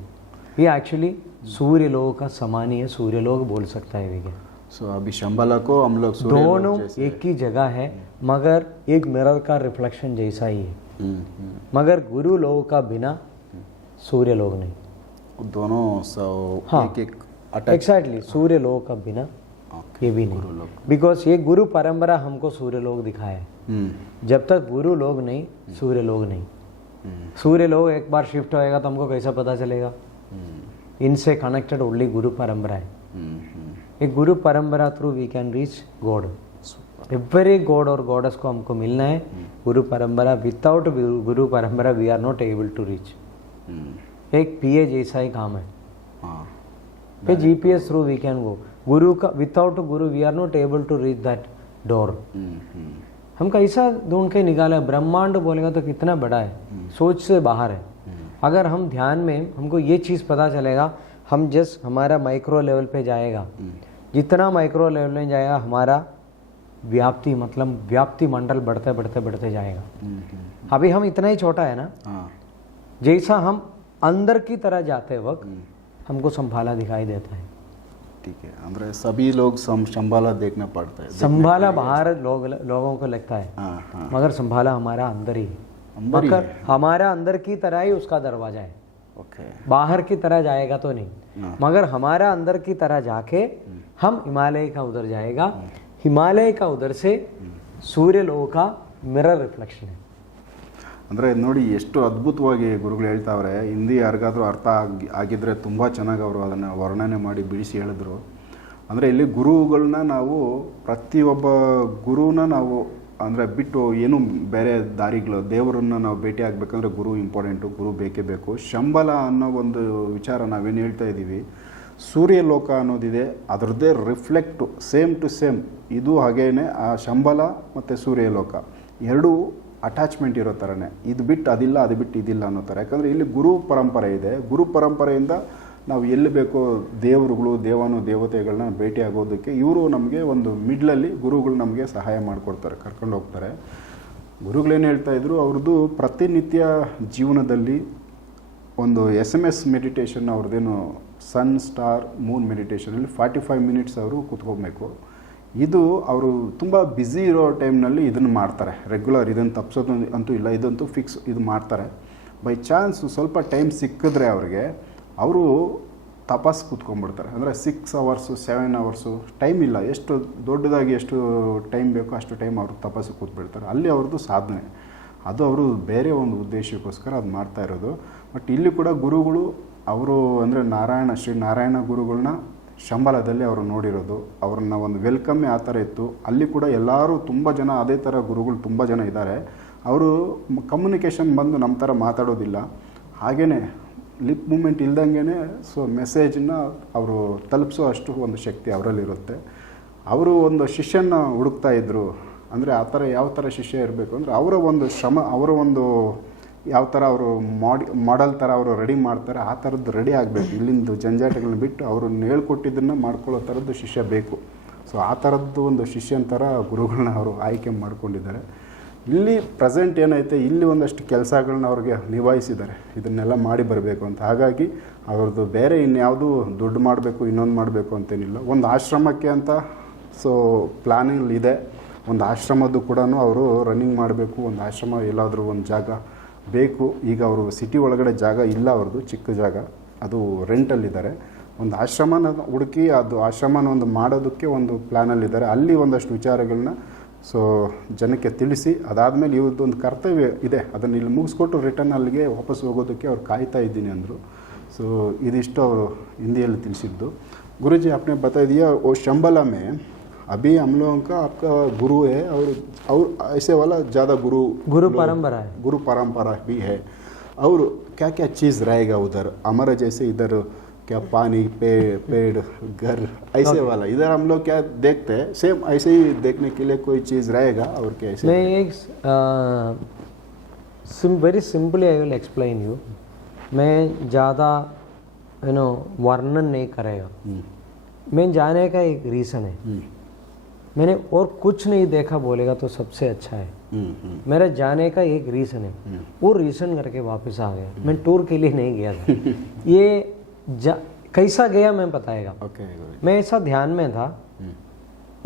ये एक्चुअली सूर्य लोक का समान ही है, सूर्य लोक बोल सकता है भी क्या। सो अभी शंबला को हम लोग सूर्य लोक दोनों जैसे- एक ही जगह है, मगर एक मिरर का रिफ्लेक्शन जैसा ही है। हम्म। मगर गुरु लोक का बिना सूर्य लोक नहीं। दोनों सो हाँ, एक एक अटैच। एग्जैक्टली, सूर्य लोक का बिना ओके, ये भी गुरु नहीं, लोक। बिकॉज ये गुरु परंपरा हमको सूर्य लोक दिखाया है। जब तक गुरु लोक नहीं, सूर्य लोक नहीं। सूर्य लोक एक बार शिफ्ट होएगा तो हमको कैसा पता चलेगा। इनसे कनेक्टेड ओनली गुरु परंपरा है। एक गुरु परंपरा through we can reach god. Every god और गॉडेस को हमको मिलना है। गुरु परंपरा, विदाउट गुरु परंपरा we are not able to reach. एक पीए जैसा ही काम है। हाँ, ये GPS through we can go. गुरु का, विदाउट गुरु we are not able to reach that door. हम कैसा ढूंढ के निकाले, ब्रह्मांड बोलेगा तो कितना बड़ा है, सोच से बाहर है। अगर हम ध्यान में, हमको ये चीज़ पता चलेगा, हम जस्ट हमारा माइक्रो लेवल पे जाएगा, जितना माइक्रो लेवल में जाएगा हमारा व्याप्ति, मतलब व्याप्ति मंडल बढ़ते बढ़ते बढ़ते जाएगा। अभी हम इतना ही छोटा है ना, हाँ, जैसा हम अंदर की तरह जाते वक्त हमको संभाला दिखाई देता है। ठीक है। ಅಂದ್ರೆ सभी लोग संभाला देखना पड़ता है। संभाला बाहर लोगों को लगता है, हाँ हाँ, मगर संभाला हमारा अंदर ही है। अंदर ही मगर है। हमारा अंदर की तरह ही उसका दरवाजा है। ओके। बाहर की तरह जाएगा तो नहीं, हाँ। मगर हमारा अंदर की तरह जाके हम हिमालय का उधर जाएगा। हिमालय का उधर से सूर्य लोक का मिरर रिफ्लेक्शन है। ಅಂದರೆ ನೋಡಿ ಎಷ್ಟು ಅದ್ಭುತವಾಗಿ ಗುರುಗಳು ಹೇಳ್ತಾವ್ರೆ. ಹಿಂದಿ ಯಾರಿಗಾದ್ರೂ ಅರ್ಥ ಆಗಿದ್ರೆ ತುಂಬ ಚೆನ್ನಾಗಿ ಅವರು ಅದನ್ನು ವರ್ಣನೆ ಮಾಡಿ ಬಿಡಿಸಿ ಹೇಳಿದ್ರು. ಅಂದರೆ ಇಲ್ಲಿ ಗುರುಗಳನ್ನ ನಾವು, ಪ್ರತಿಯೊಬ್ಬ ಗುರುನ ನಾವು ಅಂದರೆ ಬಿಟ್ಟು ಏನು ಬೇರೆ ದಾರಿಗಳು, ದೇವರನ್ನ ನಾವು ಭೇಟಿ ಆಗಬೇಕಂದ್ರೆ ಗುರು ಇಂಪಾರ್ಟೆಂಟು, ಗುರು ಬೇಕೇ ಬೇಕು. ಶಂಬಲ ಅನ್ನೋ ಒಂದು ವಿಚಾರ ನಾವೇನು ಹೇಳ್ತಾ ಇದ್ದೀವಿ, ಸೂರ್ಯ ಲೋಕ ಅನ್ನೋದಿದೆ, ಅದರದ್ದೇ ರಿಫ್ಲೆಕ್ಟು ಸೇಮ್ ಟು ಸೇಮ್ ಇದು ಹಾಗೇನೆ ಆ ಶಂಬಲ ಮತ್ತು ಸೂರ್ಯ ಲೋಕ ಎರಡೂ ಅಟ್ಯಾಚ್ಮೆಂಟ್ ಇರೋ ಥರನೇ. ಇದು ಬಿಟ್ಟು ಅದಿಲ್ಲ, ಅದು ಬಿಟ್ಟು ಇದಿಲ್ಲ ಅನ್ನೋ ಥರ. ಯಾಕಂದರೆ ಇಲ್ಲಿ ಗುರು ಪರಂಪರೆ ಇದೆ. ಗುರು ಪರಂಪರೆಯಿಂದ ನಾವು ಎಲ್ಲಿ ಬೇಕೋ ದೇವರುಗಳು, ದೇವತೆಗಳನ್ನ ಭೇಟಿ ಆಗೋದಕ್ಕೆ ಇವರು ನಮಗೆ ಒಂದು ಮಿಡ್ಲಲ್ಲಿ ಗುರುಗಳು ನಮಗೆ ಸಹಾಯ ಮಾಡಿಕೊಡ್ತಾರೆ, ಕರ್ಕೊಂಡು ಹೋಗ್ತಾರೆ. ಗುರುಗಳೇನು ಹೇಳ್ತಾಯಿದ್ರು, ಅವ್ರದ್ದು ಪ್ರತಿನಿತ್ಯ ಜೀವನದಲ್ಲಿ ಒಂದು SMS ಮೆಡಿಟೇಷನ್, ಅವ್ರದ್ದೇನು ಸನ್ ಸ್ಟಾರ್ ಮೂನ್ ಮೆಡಿಟೇಷನಲ್ಲಿ 45 ಮಿನಿಟ್ಸ್ ಅವರು ಕೂತ್ಕೋಬೇಕು. ಇದು ಅವರು ತುಂಬ ಬ್ಯುಸಿ ಇರೋ ಟೈಮ್ನಲ್ಲಿ ಇದನ್ನು ಮಾಡ್ತಾರೆ. ರೆಗ್ಯುಲರ್ ಇದನ್ನು ತಪ್ಪಿಸೋದು ಅಂತೂ ಇಲ್ಲ, ಇದಂತೂ ಫಿಕ್ಸ್ ಇದು ಮಾಡ್ತಾರೆ. ಬೈ ಚಾನ್ಸ್ ಸ್ವಲ್ಪ ಟೈಮ್ ಸಿಕ್ಕಿದ್ರೆ ಅವ್ರಿಗೆ, ಅವರು ತಪಸ್ ಕೂತ್ಕೊಂಡ್ಬಿಡ್ತಾರೆ. ಅಂದರೆ 6 ಅವರ್ಸು 7 ಅವರ್ಸು ಟೈಮ್ ಇಲ್ಲ, ಎಷ್ಟು ದೊಡ್ಡದಾಗಿ ಎಷ್ಟು ಟೈಮ್ ಬೇಕೋ ಅಷ್ಟು ಟೈಮ್ ಅವರು ತಪಸ್ಸು ಕೂತ್ಬಿಡ್ತಾರೆ. ಅಲ್ಲಿ ಅವ್ರದ್ದು ಸಾಧನೆ, ಅದು ಅವರು ಬೇರೆ ಒಂದು ಉದ್ದೇಶಕ್ಕೋಸ್ಕರ ಅದು ಮಾಡ್ತಾ ಇರೋದು. ಬಟ್ ಇಲ್ಲಿ ಕೂಡ ಗುರುಗಳು ಅವರು ಅಂದರೆ ಶ್ರೀ ನಾರಾಯಣ ಗುರುಗಳನ್ನ ಶಂಬಲದಲ್ಲಿ ಅವರು ನೋಡಿರೋದು, ಅವ್ರನ್ನ ಒಂದು ವೆಲ್ಕಮ್ಮೇ ಆ ಥರ ಇತ್ತು. ಅಲ್ಲಿ ಕೂಡ ಎಲ್ಲರೂ ತುಂಬ ಜನ ಅದೇ ಥರ ಗುರುಗಳು ತುಂಬ ಜನ ಇದ್ದಾರೆ. ಅವರು ಕಮ್ಯುನಿಕೇಷನ್ ಬಂದು ನಮ್ಮ ಥರ ಮಾತಾಡೋದಿಲ್ಲ, ಹಾಗೇ ಲಿಪ್ ಮೂಮೆಂಟ್ ಇಲ್ದಂಗೆ ಸೊ ಮೆಸೇಜನ್ನ ಅವರು ತಲುಪಿಸೋ ಅಷ್ಟು ಒಂದು ಶಕ್ತಿ ಅವರಲ್ಲಿರುತ್ತೆ. ಅವರು ಒಂದು ಶಿಷ್ಯನ ಹುಡುಕ್ತಾ ಇದ್ದರು. ಅಂದರೆ ಆ ಥರ ಯಾವ ಥರ ಶಿಷ್ಯ ಇರಬೇಕು ಅಂದರೆ ಅವರ ಒಂದು ಶ್ರಮ, ಅವರ ಒಂದು ಯಾವ ಥರ ಅವರು ಮಾಡೆಲ್ ಥರ ಅವರು ರೆಡಿ ಮಾಡ್ತಾರೆ, ಆ ಥರದ್ದು ರೆಡಿ ಆಗಬೇಕು. ಇಲ್ಲಿಂದ ಜಂಜಾಟಗಳನ್ನ ಬಿಟ್ಟು ಅವರು ಹೇಳ್ಕೊಟ್ಟಿದ್ದನ್ನು ಮಾಡ್ಕೊಳ್ಳೋ ಥರದ್ದು ಶಿಷ್ಯ ಬೇಕು. ಸೊ ಆ ಥರದ್ದು ಒಂದು ಶಿಷ್ಯನ ಥರ ಗುರುಗಳನ್ನ ಅವರು ಆಯ್ಕೆ ಮಾಡ್ಕೊಂಡಿದ್ದಾರೆ. ಇಲ್ಲಿ ಪ್ರೆಸೆಂಟ್ ಏನೈತೆ, ಇಲ್ಲಿ ಒಂದಷ್ಟು ಕೆಲಸಗಳನ್ನ ಅವ್ರಿಗೆ ನಿಭಾಯಿಸಿದ್ದಾರೆ, ಇದನ್ನೆಲ್ಲ ಮಾಡಿ ಬರಬೇಕು ಅಂತ. ಹಾಗಾಗಿ ಅವ್ರದ್ದು ಬೇರೆ ಇನ್ಯಾವುದೂ ದುಡ್ಡು ಮಾಡಬೇಕು, ಇನ್ನೊಂದು ಮಾಡಬೇಕು ಅಂತೇನಿಲ್ಲ. ಒಂದು ಆಶ್ರಮಕ್ಕೆ ಅಂತ ಸೊ ಪ್ಲಾನಿಂಗ್ ಇದೆ. ಒಂದು ಆಶ್ರಮದ್ದು ಕೂಡ ಅವರು ರನ್ನಿಂಗ್ ಮಾಡಬೇಕು. ಒಂದು ಆಶ್ರಮ ಎಲ್ಲಾದರೂ ಒಂದು ಜಾಗ ಬೇಕು. ಈಗ ಅವರು ಸಿಟಿ ಒಳಗಡೆ ಜಾಗ ಇಲ್ಲ, ಅವ್ರದ್ದು ಚಿಕ್ಕ ಜಾಗ, ಅದು ರೆಂಟಲ್ಲಿದ್ದಾರೆ. ಒಂದು ಆಶ್ರಮನ ಹುಡುಕಿ ಅದು ಆಶ್ರಮನ ಒಂದು ಮಾಡೋದಕ್ಕೆ ಒಂದು ಪ್ಲ್ಯಾನಲ್ಲಿದ್ದಾರೆ. ಅಲ್ಲಿ ಒಂದಷ್ಟು ವಿಚಾರಗಳನ್ನ ಸೊ ಜನಕ್ಕೆ ತಿಳಿಸಿ, ಅದಾದಮೇಲೆ ಇವ್ರದ್ದೊಂದು ಕರ್ತವ್ಯ ಇದೆ, ಅದನ್ನು ಇಲ್ಲಿ ಮುಗಿಸ್ಕೊಟ್ಟು ರಿಟರ್ನ್ ಅಲ್ಲಿಗೆ ವಾಪಸ್ ಹೋಗೋದಕ್ಕೆ ಅವ್ರು ಕಾಯ್ತಾ ಇದ್ದೀನಿ ಅಂದರು. ಸೊ ಇದಿಷ್ಟು ಅವರು ಹಿಂದಿಯಲ್ಲಿ ತಿಳಿಸಿದ್ದು. गुरुजी आपने बता दिया वो शंबला में अभी हम लोगों का आपका गुरु है और ऐसे वाला ज़्यादा गुरु परंपरा है, गुरु परंपरा भी है. और क्या क्या चीज़ रहेगा उधर हमारा, जैसे इधर क्या पानी पेड़ घर ऐसे वाला, इधर हम लोग क्या देखते हैं सेम ऐसे ही देखने के लिए कोई चीज़ रहेगा और कैसे? मैं एक very simply I will explain you. मैं ज़्यादा वर्णन नहीं करेगा. मैं जाने का एक रीज़न है, मैंने और कुछ नहीं देखा बोलेगा तो सबसे अच्छा है। मेरा जाने का एक रीज़न है, वो रीज़न करके वापस आ गया। मैं टूर के लिए नहीं गया था। ये कैसा गया मैं बताएगा। मैं ऐसा ध्यान में था,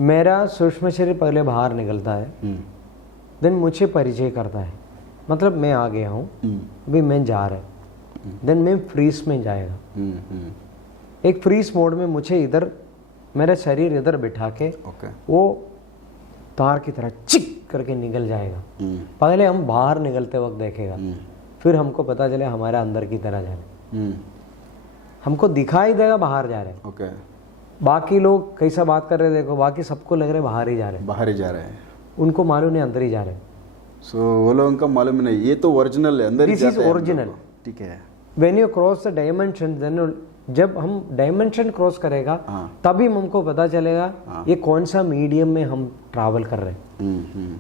मेरा सूक्ष्म शरीर पहले बाहर निकलता है, देन मुझे परिचय करता है, मतलब मैं आ गया हूँ, अभी मैं जा रहा है, देन मैं फ्रीज में जाएगा। एक फ्रीज मोड में मुझे इधर मेरा शरीर इधर बिठा के वो तार की तरह चिक करके निकल जाएगा। पहले हम बाहर निकलते वक्त देखेगा, फिर हमको पता चले हमारे अंदर की तरह जा रहे, हमको दिखाई देगा बाहर जा रहे। बाकी लोग कैसा बात कर रहे देखो, बाकी सबको लग रहे बाहर ही जा रहे हैं, उनको मालूम नहीं अंदर ही जा रहे। सो वो लोगों का मालूम नहीं, ये तो ओरिजिनल है, अंदर ही दिस इज ओरिजिनल। ठीक है। When you cross the dimension, then जब हम डायमेंशन क्रॉस करेगा तभी हमको पता चलेगा ये कौन सा मीडियम में हम ट्रैवल कर रहे हैं।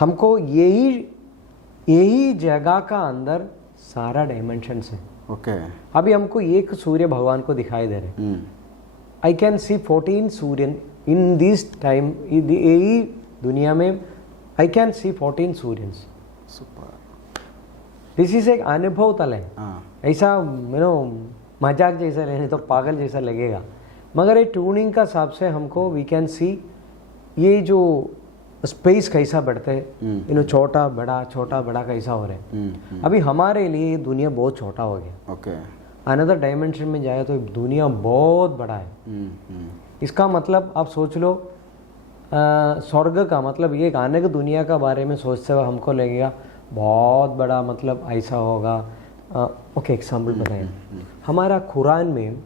हमको यही जगह का अंदर सारा डायमेंशन है। अभी हमको एक सूर्य भगवान को दिखाई दे रहे, आई कैन सी 14 सूर्य इन दिस टाइम, यही दुनिया में आई कैन सी 14 सूर्यस। दिस इज एक अनुभव तल है, ऐसा मजाक जैसा लेने तो पागल जैसा लगेगा, मगर ये ट्यूनिंग का हिसाब से हमको वी कैन सी ये जो स्पेस कैसा बढ़ते हैं, छोटा बड़ा कैसा हो रहा है। अभी हमारे लिए दुनिया बहुत छोटा हो गया, अनदर डायमेंशन में जाए तो दुनिया बहुत बड़ा है। इसका मतलब आप सोच लो, स्वर्ग का मतलब ये गाने की दुनिया का बारे में सोचते हुए हमको लगेगा बहुत बड़ा, मतलब ऐसा होगा। ओके, एग्जाम्पल बताएं, हमारा कुरान में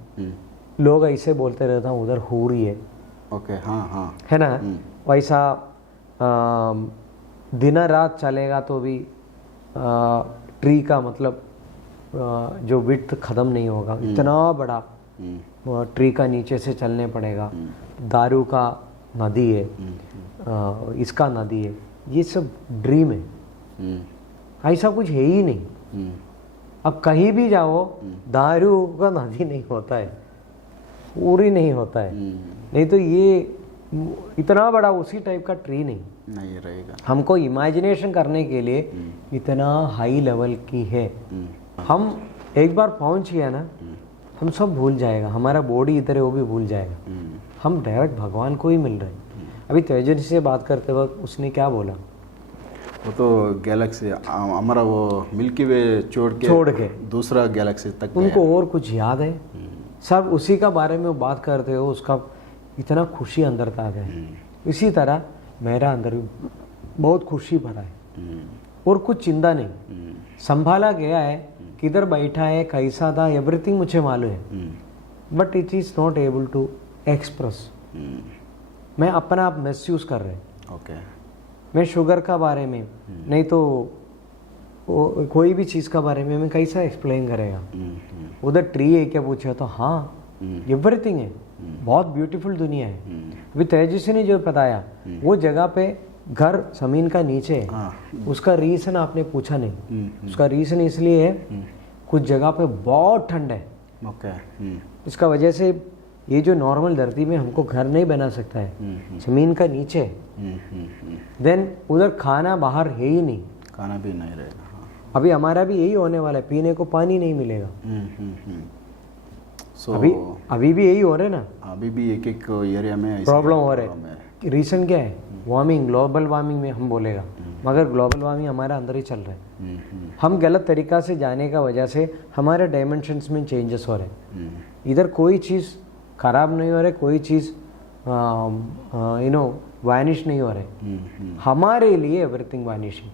लोग ऐसे बोलते रहता हूँ उधर हूरी है, है ना, वैसा दिन रात चलेगा तो भी ट्री का मतलब जो विड्थ ख़त्म नहीं होगा, इतना बड़ा ट्री का नीचे से चलने पड़ेगा। दारू का नदी है, इसका नदी है, ये सब ड्रीम है, ऐसा कुछ है ही नहीं। अब कहीं भी जाओ दारू का नदी नहीं होता है, पूरी नहीं होता है, नहीं तो ये इतना बड़ा उसी टाइप का ट्री नहीं रहेगा। हमको इमेजिनेशन करने के लिए इतना हाई लेवल की है। हम एक बार पहुंच गया ना, हम सब भूल जाएगा, हमारा बॉडी इधर है वो भी भूल जाएगा, हम डायरेक्ट भगवान को ही मिल रहे हैं। अभी तेजस्वी से बात करते वक्त उसने क्या बोला, वो तो गैलेक्सी हमारा वो मिल्की वे छोड़ के दूसरा गैलेक्सी तक उनको और कुछ याद है, सब उसी का बारे में वो बात करते हो, उसका इतना खुशी अंदर था है। इसी तरह मेरा अंदर बहुत खुशी भरा है और कुछ चिंता नहीं, संभाला गया है, किधर बैठा है, कैसा था, एवरीथिंग मुझे मालूम है, but it is not able to express. मैं अपना आप महसूस कर रहे। मैं शुगर का बारे में नहीं तो कोई भी चीज़ का बारे में मैं कैसा एक्सप्लेन करेगा। उधर ट्री है क्या पूछा तो हाँ एवरीथिंग है, बहुत ब्यूटीफुल दुनिया है। अभी तेजस्वी ने जो बताया वो जगह पे घर जमीन का नीचे है, उसका रीज़न आपने पूछा नहीं। उसका रीज़न इसलिए है कुछ जगह पे बहुत ठंड है, इसका वजह से ये जो नॉर्मल धरती में हमको घर नहीं बना सकता है, जमीन का नीचे। देन उधर खाना बाहर है ही नहीं, खाना भी नहीं रहेगा। अभी हमारा भी यही होने वाला है, पीने को पानी नहीं मिलेगा। अभी भी यही हो रहा है ना, अभी भी एक एरिया में प्रॉब्लम हो रहा है। रीज़न क्या है, वार्मिंग, ग्लोबल वार्मिंग में हम बोलेगा, मगर ग्लोबल वार्मिंग हमारे अंदर ही चल रहा है। हम गलत तरीका से जाने का वजह से हमारे डायमेंशंस में चेंजेस हो रहे हैं। इधर कोई चीज़ खराब नहीं हो रहा है, कोई चीज़ वैनिश नहीं हो रहे, हमारे लिए एवरीथिंग वैनिशिंग।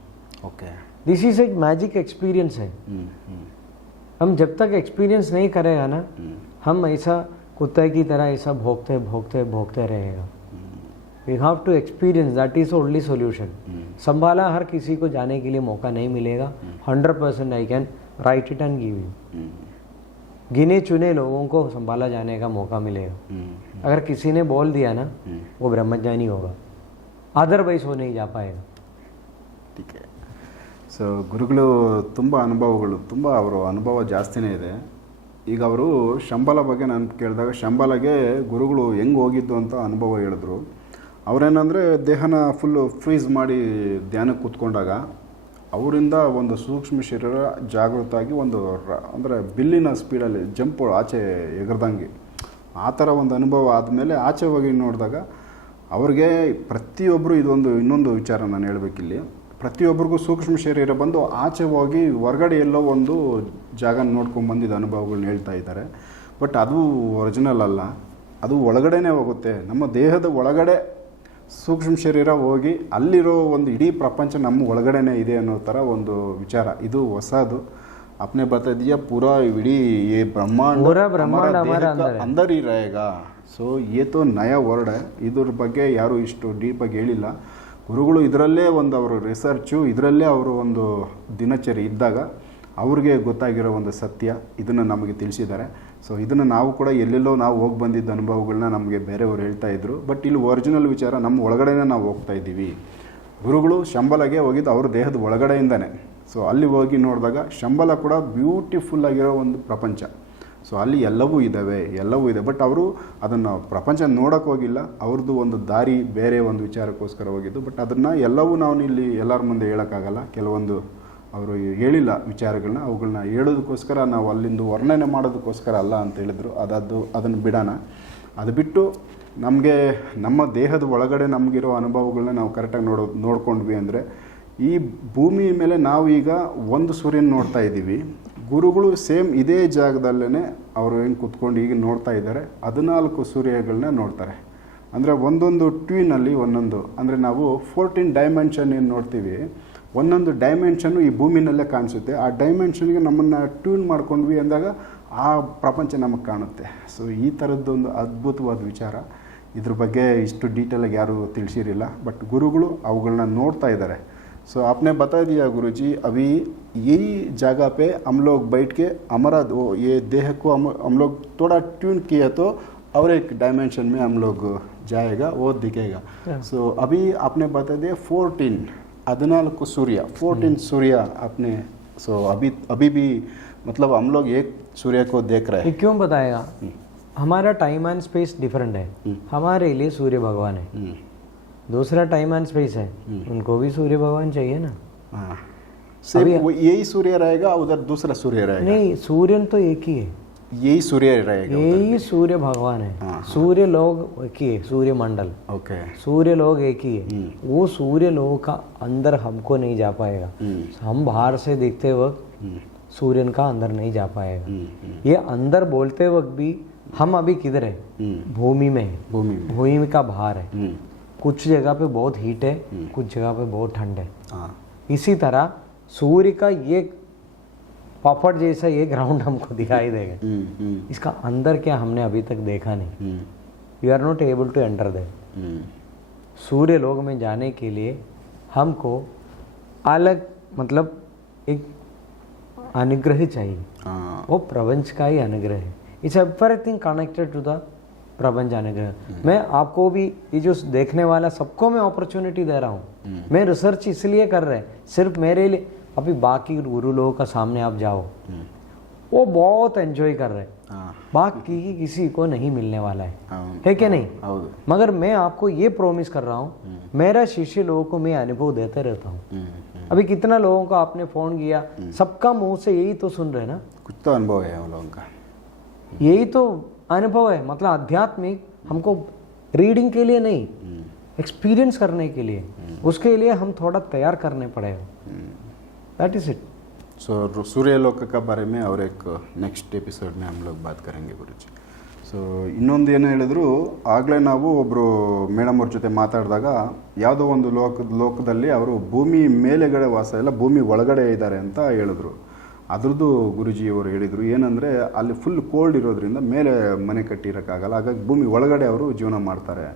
दिस इज एक मैजिक एक्सपीरियंस है। हम जब तक एक्सपीरियंस नहीं करेगा ना, हम ऐसा कुत्ते की तरह ऐसा भोगते भोगते भोगते रहेगा। We have to experience, that is only solution. संभाला हर किसी को जाने के लिए मौका नहीं मिलेगा। 100% I can write it and give you. गिने चुने लोगों को संभाला जाने का मौका मिलेगा। अगर किसी ने बोल दिया ना, वो ब्रह्मज्ञानी होगा, अदरवाइज वो नहीं जा पाएगा। ठीक है। ಸೊ ಗುರುಗಳು ತುಂಬ ಅನುಭವಗಳು, ತುಂಬ ಅವರು ಅನುಭವ ಜಾಸ್ತಿನೇ ಇದೆ. ಈಗ ಅವರು ಶಂಬಲ ಬಗ್ಗೆ ನಾನು ಕೇಳಿದಾಗ ಶಂಬಲಗೆ ಗುರುಗಳು ಹೆಂಗೆ ಹೋಗಿದ್ದು ಅಂತ ಅನುಭವ ಹೇಳಿದ್ರು. ಅವರೇನಂದರೆ ದೇಹನ ಫುಲ್ಲು ಫ್ರೀಸ್ ಮಾಡಿ ಧ್ಯಾನಕ್ಕೆ ಕೂತ್ಕೊಂಡಾಗ ಅವರಿಂದ ಒಂದು ಸೂಕ್ಷ್ಮ ಶರೀರ ಜಾಗೃತ ಆಗಿ ಒಂದು ಅಂದರೆ ಬಿಲ್ಲಿನ ಸ್ಪೀಡಲ್ಲಿ ಜಂಪ್ ಆಚೆ ಎಗರ್ದಂಗೆ ಆ ಥರ ಒಂದು ಅನುಭವ ಆದಮೇಲೆ ಆಚೆ ಹೋಗಿ ನೋಡಿದಾಗ ಅವ್ರಿಗೆ ಪ್ರತಿಯೊಬ್ಬರು ಇನ್ನೊಂದು ವಿಚಾರ ನಾನು ಹೇಳಬೇಕಿಲ್ಲಿ, ಪ್ರತಿಯೊಬ್ಬರಿಗೂ ಸೂಕ್ಷ್ಮ ಶರೀರ ಬಂದು ಆಚೆ ಹೋಗಿ ಹೊರಗಡೆ ಎಲ್ಲೋ ಒಂದು ಜಾಗ ನೋಡ್ಕೊಂಡು ಬಂದಿದ್ದ ಅನುಭವಗಳನ್ನ ಹೇಳ್ತಾ ಇದ್ದಾರೆ. ಬಟ್ ಅದು ಒರಿಜಿನಲ್ ಅಲ್ಲ, ಅದು ಒಳಗಡೆನೇ ಹೋಗುತ್ತೆ. ನಮ್ಮ ದೇಹದ ಒಳಗಡೆ ಸೂಕ್ಷ್ಮ ಶರೀರ ಹೋಗಿ ಅಲ್ಲಿರೋ ಒಂದು ಇಡೀ ಪ್ರಪಂಚ ನಮ್ಮ ಒಳಗಡೆನೇ ಇದೆ ಅನ್ನೋ ಥರ ಒಂದು ವಿಚಾರ. ಇದು ಹೊಸದು. अपने बता दिया पूरा इडी ये ब्रह्मांड अंदर ही रहेगा. ಸೊ ये तो ನಯ ವರ್ಡ್. ಇದ್ರ ಬಗ್ಗೆ ಯಾರು ಇಷ್ಟು ಡೀಪಾಗಿ ಹೇಳಿಲ್ಲ. ಗುರುಗಳು ಇದರಲ್ಲೇ ಒಂದು ಅವರು ರಿಸರ್ಚು, ಇದರಲ್ಲೇ ಅವರು ಒಂದು ದಿನಚರಿ ಇದ್ದಾಗ ಅವ್ರಿಗೆ ಗೊತ್ತಾಗಿರೋ ಒಂದು ಸತ್ಯ ಇದನ್ನು ನಮಗೆ ತಿಳಿಸಿದ್ದಾರೆ. ಸೊ ಇದನ್ನು ನಾವು ಕೂಡ ಎಲ್ಲೆಲ್ಲೋ ನಾವು ಹೋಗಿ ಬಂದಿದ್ದ ಅನುಭವಗಳನ್ನ ನಮಗೆ ಬೇರೆಯವರು ಹೇಳ್ತಾ ಇದ್ರು. ಬಟ್ ಇಲ್ಲಿ ಒರಿಜಿನಲ್ ವಿಚಾರ ನಮ್ಮ ಒಳಗಡೆನೇ ನಾವು ಹೋಗ್ತಾ ಇದ್ದೀವಿ. ಗುರುಗಳು ಶಂಬಲಗೆ ಹೋಗಿದ್ದು ಅವ್ರ ದೇಹದ ಒಳಗಡೆಯಿಂದನೇ. ಸೊ ಅಲ್ಲಿ ಹೋಗಿ ನೋಡಿದಾಗ ಶಂಬಲ ಕೂಡ ಬ್ಯೂಟಿಫುಲ್ ಆಗಿರೋ ಒಂದು ಪ್ರಪಂಚ. ಸೊ ಅಲ್ಲಿ ಎಲ್ಲವೂ ಇದೆ. ಬಟ್ ಅವರು ಅದನ್ನು ಪ್ರಪಂಚ ನೋಡೋಕೆ ಹೋಗಿಲ್ಲ, ಅವ್ರದ್ದು ಒಂದು ದಾರಿ ಬೇರೆ ಒಂದು ವಿಚಾರಕ್ಕೋಸ್ಕರ ಹೋಗಿದ್ದು. ಬಟ್ ಅದನ್ನು ಎಲ್ಲವೂ ನಾವು ಇಲ್ಲಿ ಎಲ್ಲರ ಮುಂದೆ ಹೇಳೋಕ್ಕಾಗಲ್ಲ. ಕೆಲವೊಂದು ಅವರು ಹೇಳಿಲ್ಲ ವಿಚಾರಗಳನ್ನ, ಅವುಗಳನ್ನ ಹೇಳೋದಕ್ಕೋಸ್ಕರ ನಾವು ಅಲ್ಲಿಂದ ವರ್ಣನೆ ಮಾಡೋದಕ್ಕೋಸ್ಕರ ಅಲ್ಲ ಅಂತ ಹೇಳಿದ್ರು. ಅದನ್ನು ಬಿಡೋಣ. ಅದು ಬಿಟ್ಟು ನಮಗೆ ನಮ್ಮ ದೇಹದ ಒಳಗಡೆ ನಮಗಿರೋ ಅನುಭವಗಳನ್ನ ನಾವು ಕರೆಕ್ಟಾಗಿ ನೋಡ್ಕೊಂಡ್ವಿ ಅಂದರೆ ಈ ಭೂಮಿ ಮೇಲೆ ನಾವು ಈಗ ಒಂದು ಸೂರ್ಯನ ನೋಡ್ತಾ ಇದ್ದೀವಿ. ಗುರುಗಳು ಸೇಮ್ ಇದೇ ಜಾಗದಲ್ಲೇ ಅವರು ಹೆಂಗೆ ಕೂತ್ಕೊಂಡು ಈಗ ನೋಡ್ತಾ ಇದ್ದಾರೆ 14 ಸೂರ್ಯಗಳನ್ನ ನೋಡ್ತಾರೆ. ಅಂದರೆ ಒಂದೊಂದು ಟ್ಯೂನಲ್ಲಿ ಒಂದೊಂದು, ಅಂದರೆ ನಾವು 14 ಡೈಮೆನ್ಷನ್ ಏನು ನೋಡ್ತೀವಿ, ಒಂದೊಂದು ಡೈಮೆನ್ಷನ್ನು ಈ ಭೂಮಿನಲ್ಲೇ ಕಾಣಿಸುತ್ತೆ. ಆ ಡೈಮೆನ್ಷನ್ಗೆ ನಮ್ಮನ್ನು ಟ್ಯೂನ್ ಮಾಡ್ಕೊಂಡ್ವಿ ಅಂದಾಗ ಆ ಪ್ರಪಂಚ ನಮಗೆ ಕಾಣುತ್ತೆ. ಸೊ ಈ ಥರದ್ದೊಂದು ಅದ್ಭುತವಾದ ವಿಚಾರ. ಇದ್ರ ಬಗ್ಗೆ ಇಷ್ಟು ಡೀಟೇಲಾಗಿ ಯಾರೂ ತಿಳಿಸಿರಿಲ್ಲ. ಬಟ್ ಗುರುಗಳು ಅವುಗಳನ್ನ ನೋಡ್ತಾ ಇದ್ದಾರೆ. सो आपने बता दिया गुरुजी, अभी यही जगह पे हम लोग बैठ के हमारा ये देह को हम लोग थोड़ा ट्यून किया तो और एक डायमेंशन में हम लोग जाएगा, वो दिखेगा. सो अभी आपने बता दिया 14 सूर्य आपने. सो अभी भी मतलब हम लोग एक सूर्य को देख रहे हैं. क्यों बताएगा? हमारा टाइम एंड स्पेस डिफरेंट है. हमारे लिए सूर्य भगवान है, दूसरा टाइम एंड स्पेस है, उनको भी सूर्य भगवान चाहिए ना. यही सूर्य रहेगा, उधर दूसरा सूर्य रहेगा? नहीं, सूर्य तो एक ही है. यही सूर्य रहेगा, यही सूर्य भगवान है. सूर्य लोग एक ही है, सूर्य मंडल. ओके. सूर्य लोग एक ही है. वो सूर्य लोग का अंदर हमको नहीं जा पाएगा. हम बाहर से देखते वक्त सूर्य का अंदर नहीं जा पाएगा. ये अंदर बोलते वक्त भी हम अभी किधर है? भूमि में. भूमि का बाहर है. कुछ जगह पे बहुत हीट है, कुछ जगह पे बहुत ठंड है. इसी तरह सूर्य का ये पापड़ जैसा ये ग्राउंड हमको दिखाई देगा. इसका अंदर क्या हमने अभी तक देखा नहीं. We are not able to enter there. सूर्य लोक में जाने के लिए हमको अलग मतलब एक अनुग्रह चाहिए. वो प्रपंच का ही अनुग्रह है. It's everything connected to the प्रपंच अनुग्रह. मैं आपको भी ये जो देखने वाला सबको मैं अपॉर्चुनिटी दे रहा हूँ. मैं रिसर्च इसलिए कर रहे सिर्फ मेरे लिए. अभी बाकी गुरु लोगों का सामने आप जाओ, वो बहुत एंजॉय कर रहे हैं. बाकी किसी को नहीं मिलने वाला है कि नहीं? मगर मैं आपको ये प्रॉमिस कर रहा हूँ, मेरा शिष्य लोगों को मैं अनुभव देते रहता हूँ. अभी कितना लोगों को आपने फोन किया, सबका मुंह से यही तो सुन रहे ना. कुछ तो अनुभव है उन लोगों का. यही तो अनुभव है. मतलब आध्यात्मिक हमको रीडिंग के लिए नहीं, एक्सपीरियंस करने के लिए. उसके लिए हम थोड़ा तैयार करने पड़ेगा. That is it. सो सूर्यलोक का बारे में और एक नेक्स्ट एपिसोड में हम लोग बात करेंगे गुरुजी. ಸೊ ಇನ್ನೊಂದು ಏನು ಹೇಳಿದ್ರು, ಆಗಲೇ ನಾವು ಒಬ್ಬರು ಮೇಡಮ್ ಅವ್ರ ಜೊತೆ ಮಾತಾಡಿದಾಗ ಯಾವುದೋ ಒಂದು ಲೋಕದಲ್ಲಿ ಅವರು ಭೂಮಿ ಮೇಲೆಗಡೆ ವಾಸ ಇಲ್ಲ, ಭೂಮಿ ಒಳಗಡೆ ಇದ್ದಾರೆ ಅಂತ ಹೇಳಿದ್ರು. ಅದ್ರದ್ದು ಗುರುಜಿಯವರು ಹೇಳಿದರು ಏನಂದರೆ ಅಲ್ಲಿ ಫುಲ್ ಕೋಲ್ಡ್ ಇರೋದ್ರಿಂದ ಮೇಲೆ ಮನೆ ಕಟ್ಟಿರೋಕ್ಕಾಗಲ್ಲ, ಹಾಗಾಗಿ ಭೂಮಿ ಒಳಗಡೆ ಅವರು ಜೀವನ ಮಾಡ್ತಾರೆ.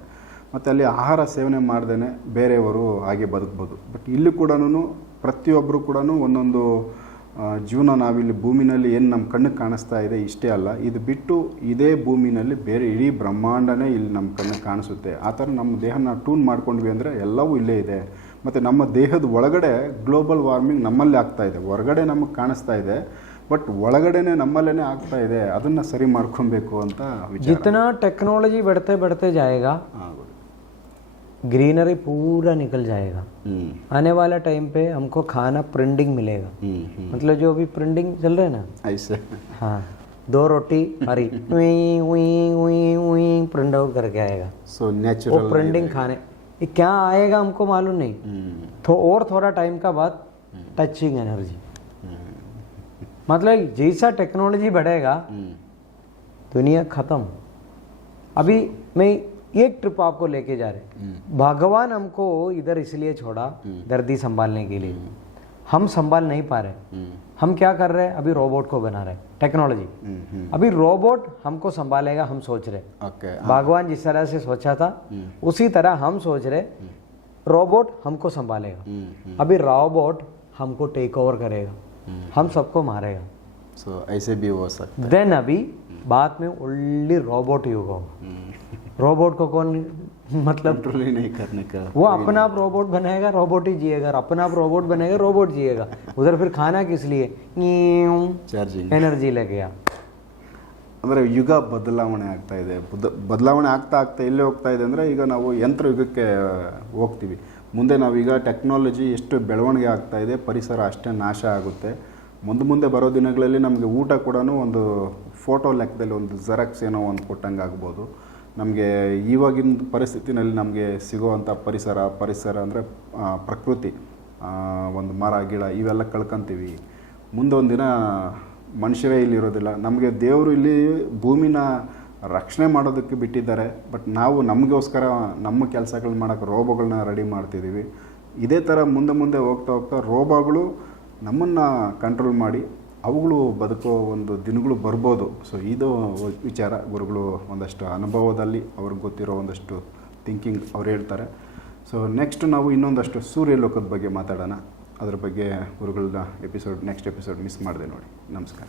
ಮತ್ತು ಅಲ್ಲಿ ಆಹಾರ ಸೇವನೆ ಮಾಡ್ದೇ ಬೇರೆಯವರು ಹಾಗೆ ಬದುಕ್ಬೋದು. ಬಟ್ ಇಲ್ಲಿ ಕೂಡ ಪ್ರತಿಯೊಬ್ಬರು ಕೂಡ ಒಂದೊಂದು ಜೀವನ ನಾವಿಲ್ಲಿ ಭೂಮಿನಲ್ಲಿ ಏನು ನಮ್ಮ ಕಣ್ಣಿಗೆ ಕಾಣಿಸ್ತಾ ಇದೆ ಇಷ್ಟೇ ಅಲ್ಲ, ಇದು ಬಿಟ್ಟು ಇದೇ ಭೂಮಿನಲ್ಲಿ ಬೇರೆ ಇಡೀ ಬ್ರಹ್ಮಾಂಡನೇ ಇಲ್ಲಿ ನಮ್ಮ ಕಣ್ಣಿಗೆ ಕಾಣಿಸುತ್ತೆ. ಆ ಥರ ನಮ್ಮ ದೇಹನ ಟ್ಯೂನ್ ಮಾಡ್ಕೊಂಡ್ವಿ ಅಂದರೆ ಎಲ್ಲವೂ ಇಲ್ಲೇ ಇದೆ. ಮತ್ತು ನಮ್ಮ ದೇಹದ ಒಳಗಡೆ ಗ್ಲೋಬಲ್ ವಾರ್ಮಿಂಗ್ ನಮ್ಮಲ್ಲಿ ಆಗ್ತಾ ಇದೆ, ಹೊರಗಡೆ ನಮಗೆ ಕಾಣಿಸ್ತಾ ಇದೆ. ಬಟ್ ಒಳಗಡೆನೆ ನಮ್ಮಲ್ಲೇ ಆಗ್ತಾ ಇದೆ, ಅದನ್ನು ಸರಿ ಮಾಡ್ಕೊಬೇಕು ಅಂತ ವಿಚಾರ. जितना टेक्नोलॉजी बढ़ते बढ़ते जाएगा ग्रीनरी पूरा निकल जाएगा. आने वाला टाइम पे हमको खाना प्रिंटिंग मिलेगा. मतलब जो अभी प्रिंटिंग चल रहा है ना, ऐसे हाँ 2 रोटी हरी प्रिंट आउट करके आएगा. सो वो नेचुरल प्रिंटिंग खाने ये क्या आएगा हमको मालूम नहीं. और थोड़ा टाइम का बाद टचिंग एनर्जी. मतलब जैसा टेक्नोलॉजी बढ़ेगा दुनिया खत्म. अभी मैं एक ट्रिप आपको लेके जा रहे. भगवान हमको इधर इसलिए छोड़ा दर्दी संभालने के लिए. हम संभाल नहीं पा रहे. हम क्या कर रहे हैं, अभी रोबोट को बना रहे टेक्नोलॉजी. अभी रोबोट हमको संभालेगा हम सोच रहे. ओके, भगवान जिस तरह से सोचा था उसी तरह हम सोच रहे रोबोट हमको संभालेगा. अभी रोबोट हमको टेक ओवर करेगा, हम सबको मारेगा. सो ऐसे भी हो सकता देन अभी बाद में ओनली रोबोट युग होगा. रोबोट को कौन मतलब कंट्रोल ही नहीं करने का. वो अपना आप रोबोट बनाएगा, रोबोट ही जिएगा. अपना आप रोबोट बनेगा, रोबोट जिएगा. उधर फिर खाना किस लिए, ಚಾರ್ಜಿಂಗ್ एनर्जी लगेगा. ಅಂದರೆ ಯುಗ ಬದಲಾವಣೆ ಆಗ್ತಾ ಇದೆ. ಬದಲಾವಣೆ ಆಗ್ತಾ ಆಗ್ತಾ ಎಲ್ಲಿ ಹೋಗ್ತಾ ಇದೆ ಅಂದರೆ ಈಗ ನಾವು ಯಂತ್ರ ಯುಗಕ್ಕೆ ಹೋಗ್ತೀವಿ. ಮುಂದೆ ನಾವೀಗ ಟೆಕ್ನಾಲಜಿ ಎಷ್ಟು ಬೆಳವಣಿಗೆ ಆಗ್ತಾ ಇದೆ, ಪರಿಸರ ಅಷ್ಟೇ ನಾಶ ಆಗುತ್ತೆ. ಮುಂದೆ ಬರೋ ದಿನಗಳಲ್ಲಿ ನಮಗೆ ಊಟ ಕೂಡ ಒಂದು ಫೋಟೋ ಲೆಕ್ಕದಲ್ಲಿ ಒಂದು ಜೆರಾಕ್ಸ್ ಏನೋ ಒಂದು ಕೊಟ್ಟಂಗೆ ಆಗ್ಬೋದು. ನಮಗೆ ಇವಾಗಿನ ಪರಿಸ್ಥಿತಿನಲ್ಲಿ ನಮಗೆ ಸಿಗೋವಂಥ ಪರಿಸರ ಅಂದರೆ ಪ್ರಕೃತಿ, ಒಂದು ಮರ ಗಿಡ ಇವೆಲ್ಲ ಕಳ್ಕೊತೀವಿ. ಮುಂದೊಂದು ದಿನ ಮನುಷ್ಯರೇ ಇಲ್ಲಿರೋದಿಲ್ಲ. ನಮಗೆ ದೇವರು ಇಲ್ಲಿ ಭೂಮಿನ ರಕ್ಷಣೆ ಮಾಡೋದಕ್ಕೆ ಬಿಟ್ಟಿದ್ದಾರೆ. ಬಟ್ ನಾವು ನಮಗೋಸ್ಕರ ನಮ್ಮ ಕೆಲಸಗಳು ಮಾಡೋಕ್ಕೆ ರೋಬೋಗಳನ್ನ ರೆಡಿ ಮಾಡ್ತಿದ್ದೀವಿ. ಇದೇ ಥರ ಮುಂದೆ ಹೋಗ್ತಾ ರೋಬೋಗಳು ನಮ್ಮನ್ನು ಕಂಟ್ರೋಲ್ ಮಾಡಿ ಅವುಗಳು ಬದುಕೋ ಒಂದು ದಿನಗಳು ಬರ್ಬೋದು. ಸೊ ಇದು ವಿಚಾರ ಗುರುಗಳು ಒಂದಷ್ಟು ಅನುಭವದಲ್ಲಿ ಅವ್ರಿಗೆ ಗೊತ್ತಿರೋ ಒಂದಷ್ಟು ಥಿಂಕಿಂಗ್ ಅವ್ರು ಹೇಳ್ತಾರೆ. ಸೊ ನೆಕ್ಸ್ಟ್ ನಾವು ಇನ್ನೊಂದಷ್ಟು ಸೂರ್ಯಲೋಕದ ಬಗ್ಗೆ ಮಾತಾಡೋಣ. ಅದ್ರ ಬಗ್ಗೆ ಗುರುಗಳನ್ನ ನೆಕ್ಸ್ಟ್ ಎಪಿಸೋಡ್ ಮಿಸ್ ಮಾಡಿದೆ ನೋಡಿ. ನಮಸ್ಕಾರ.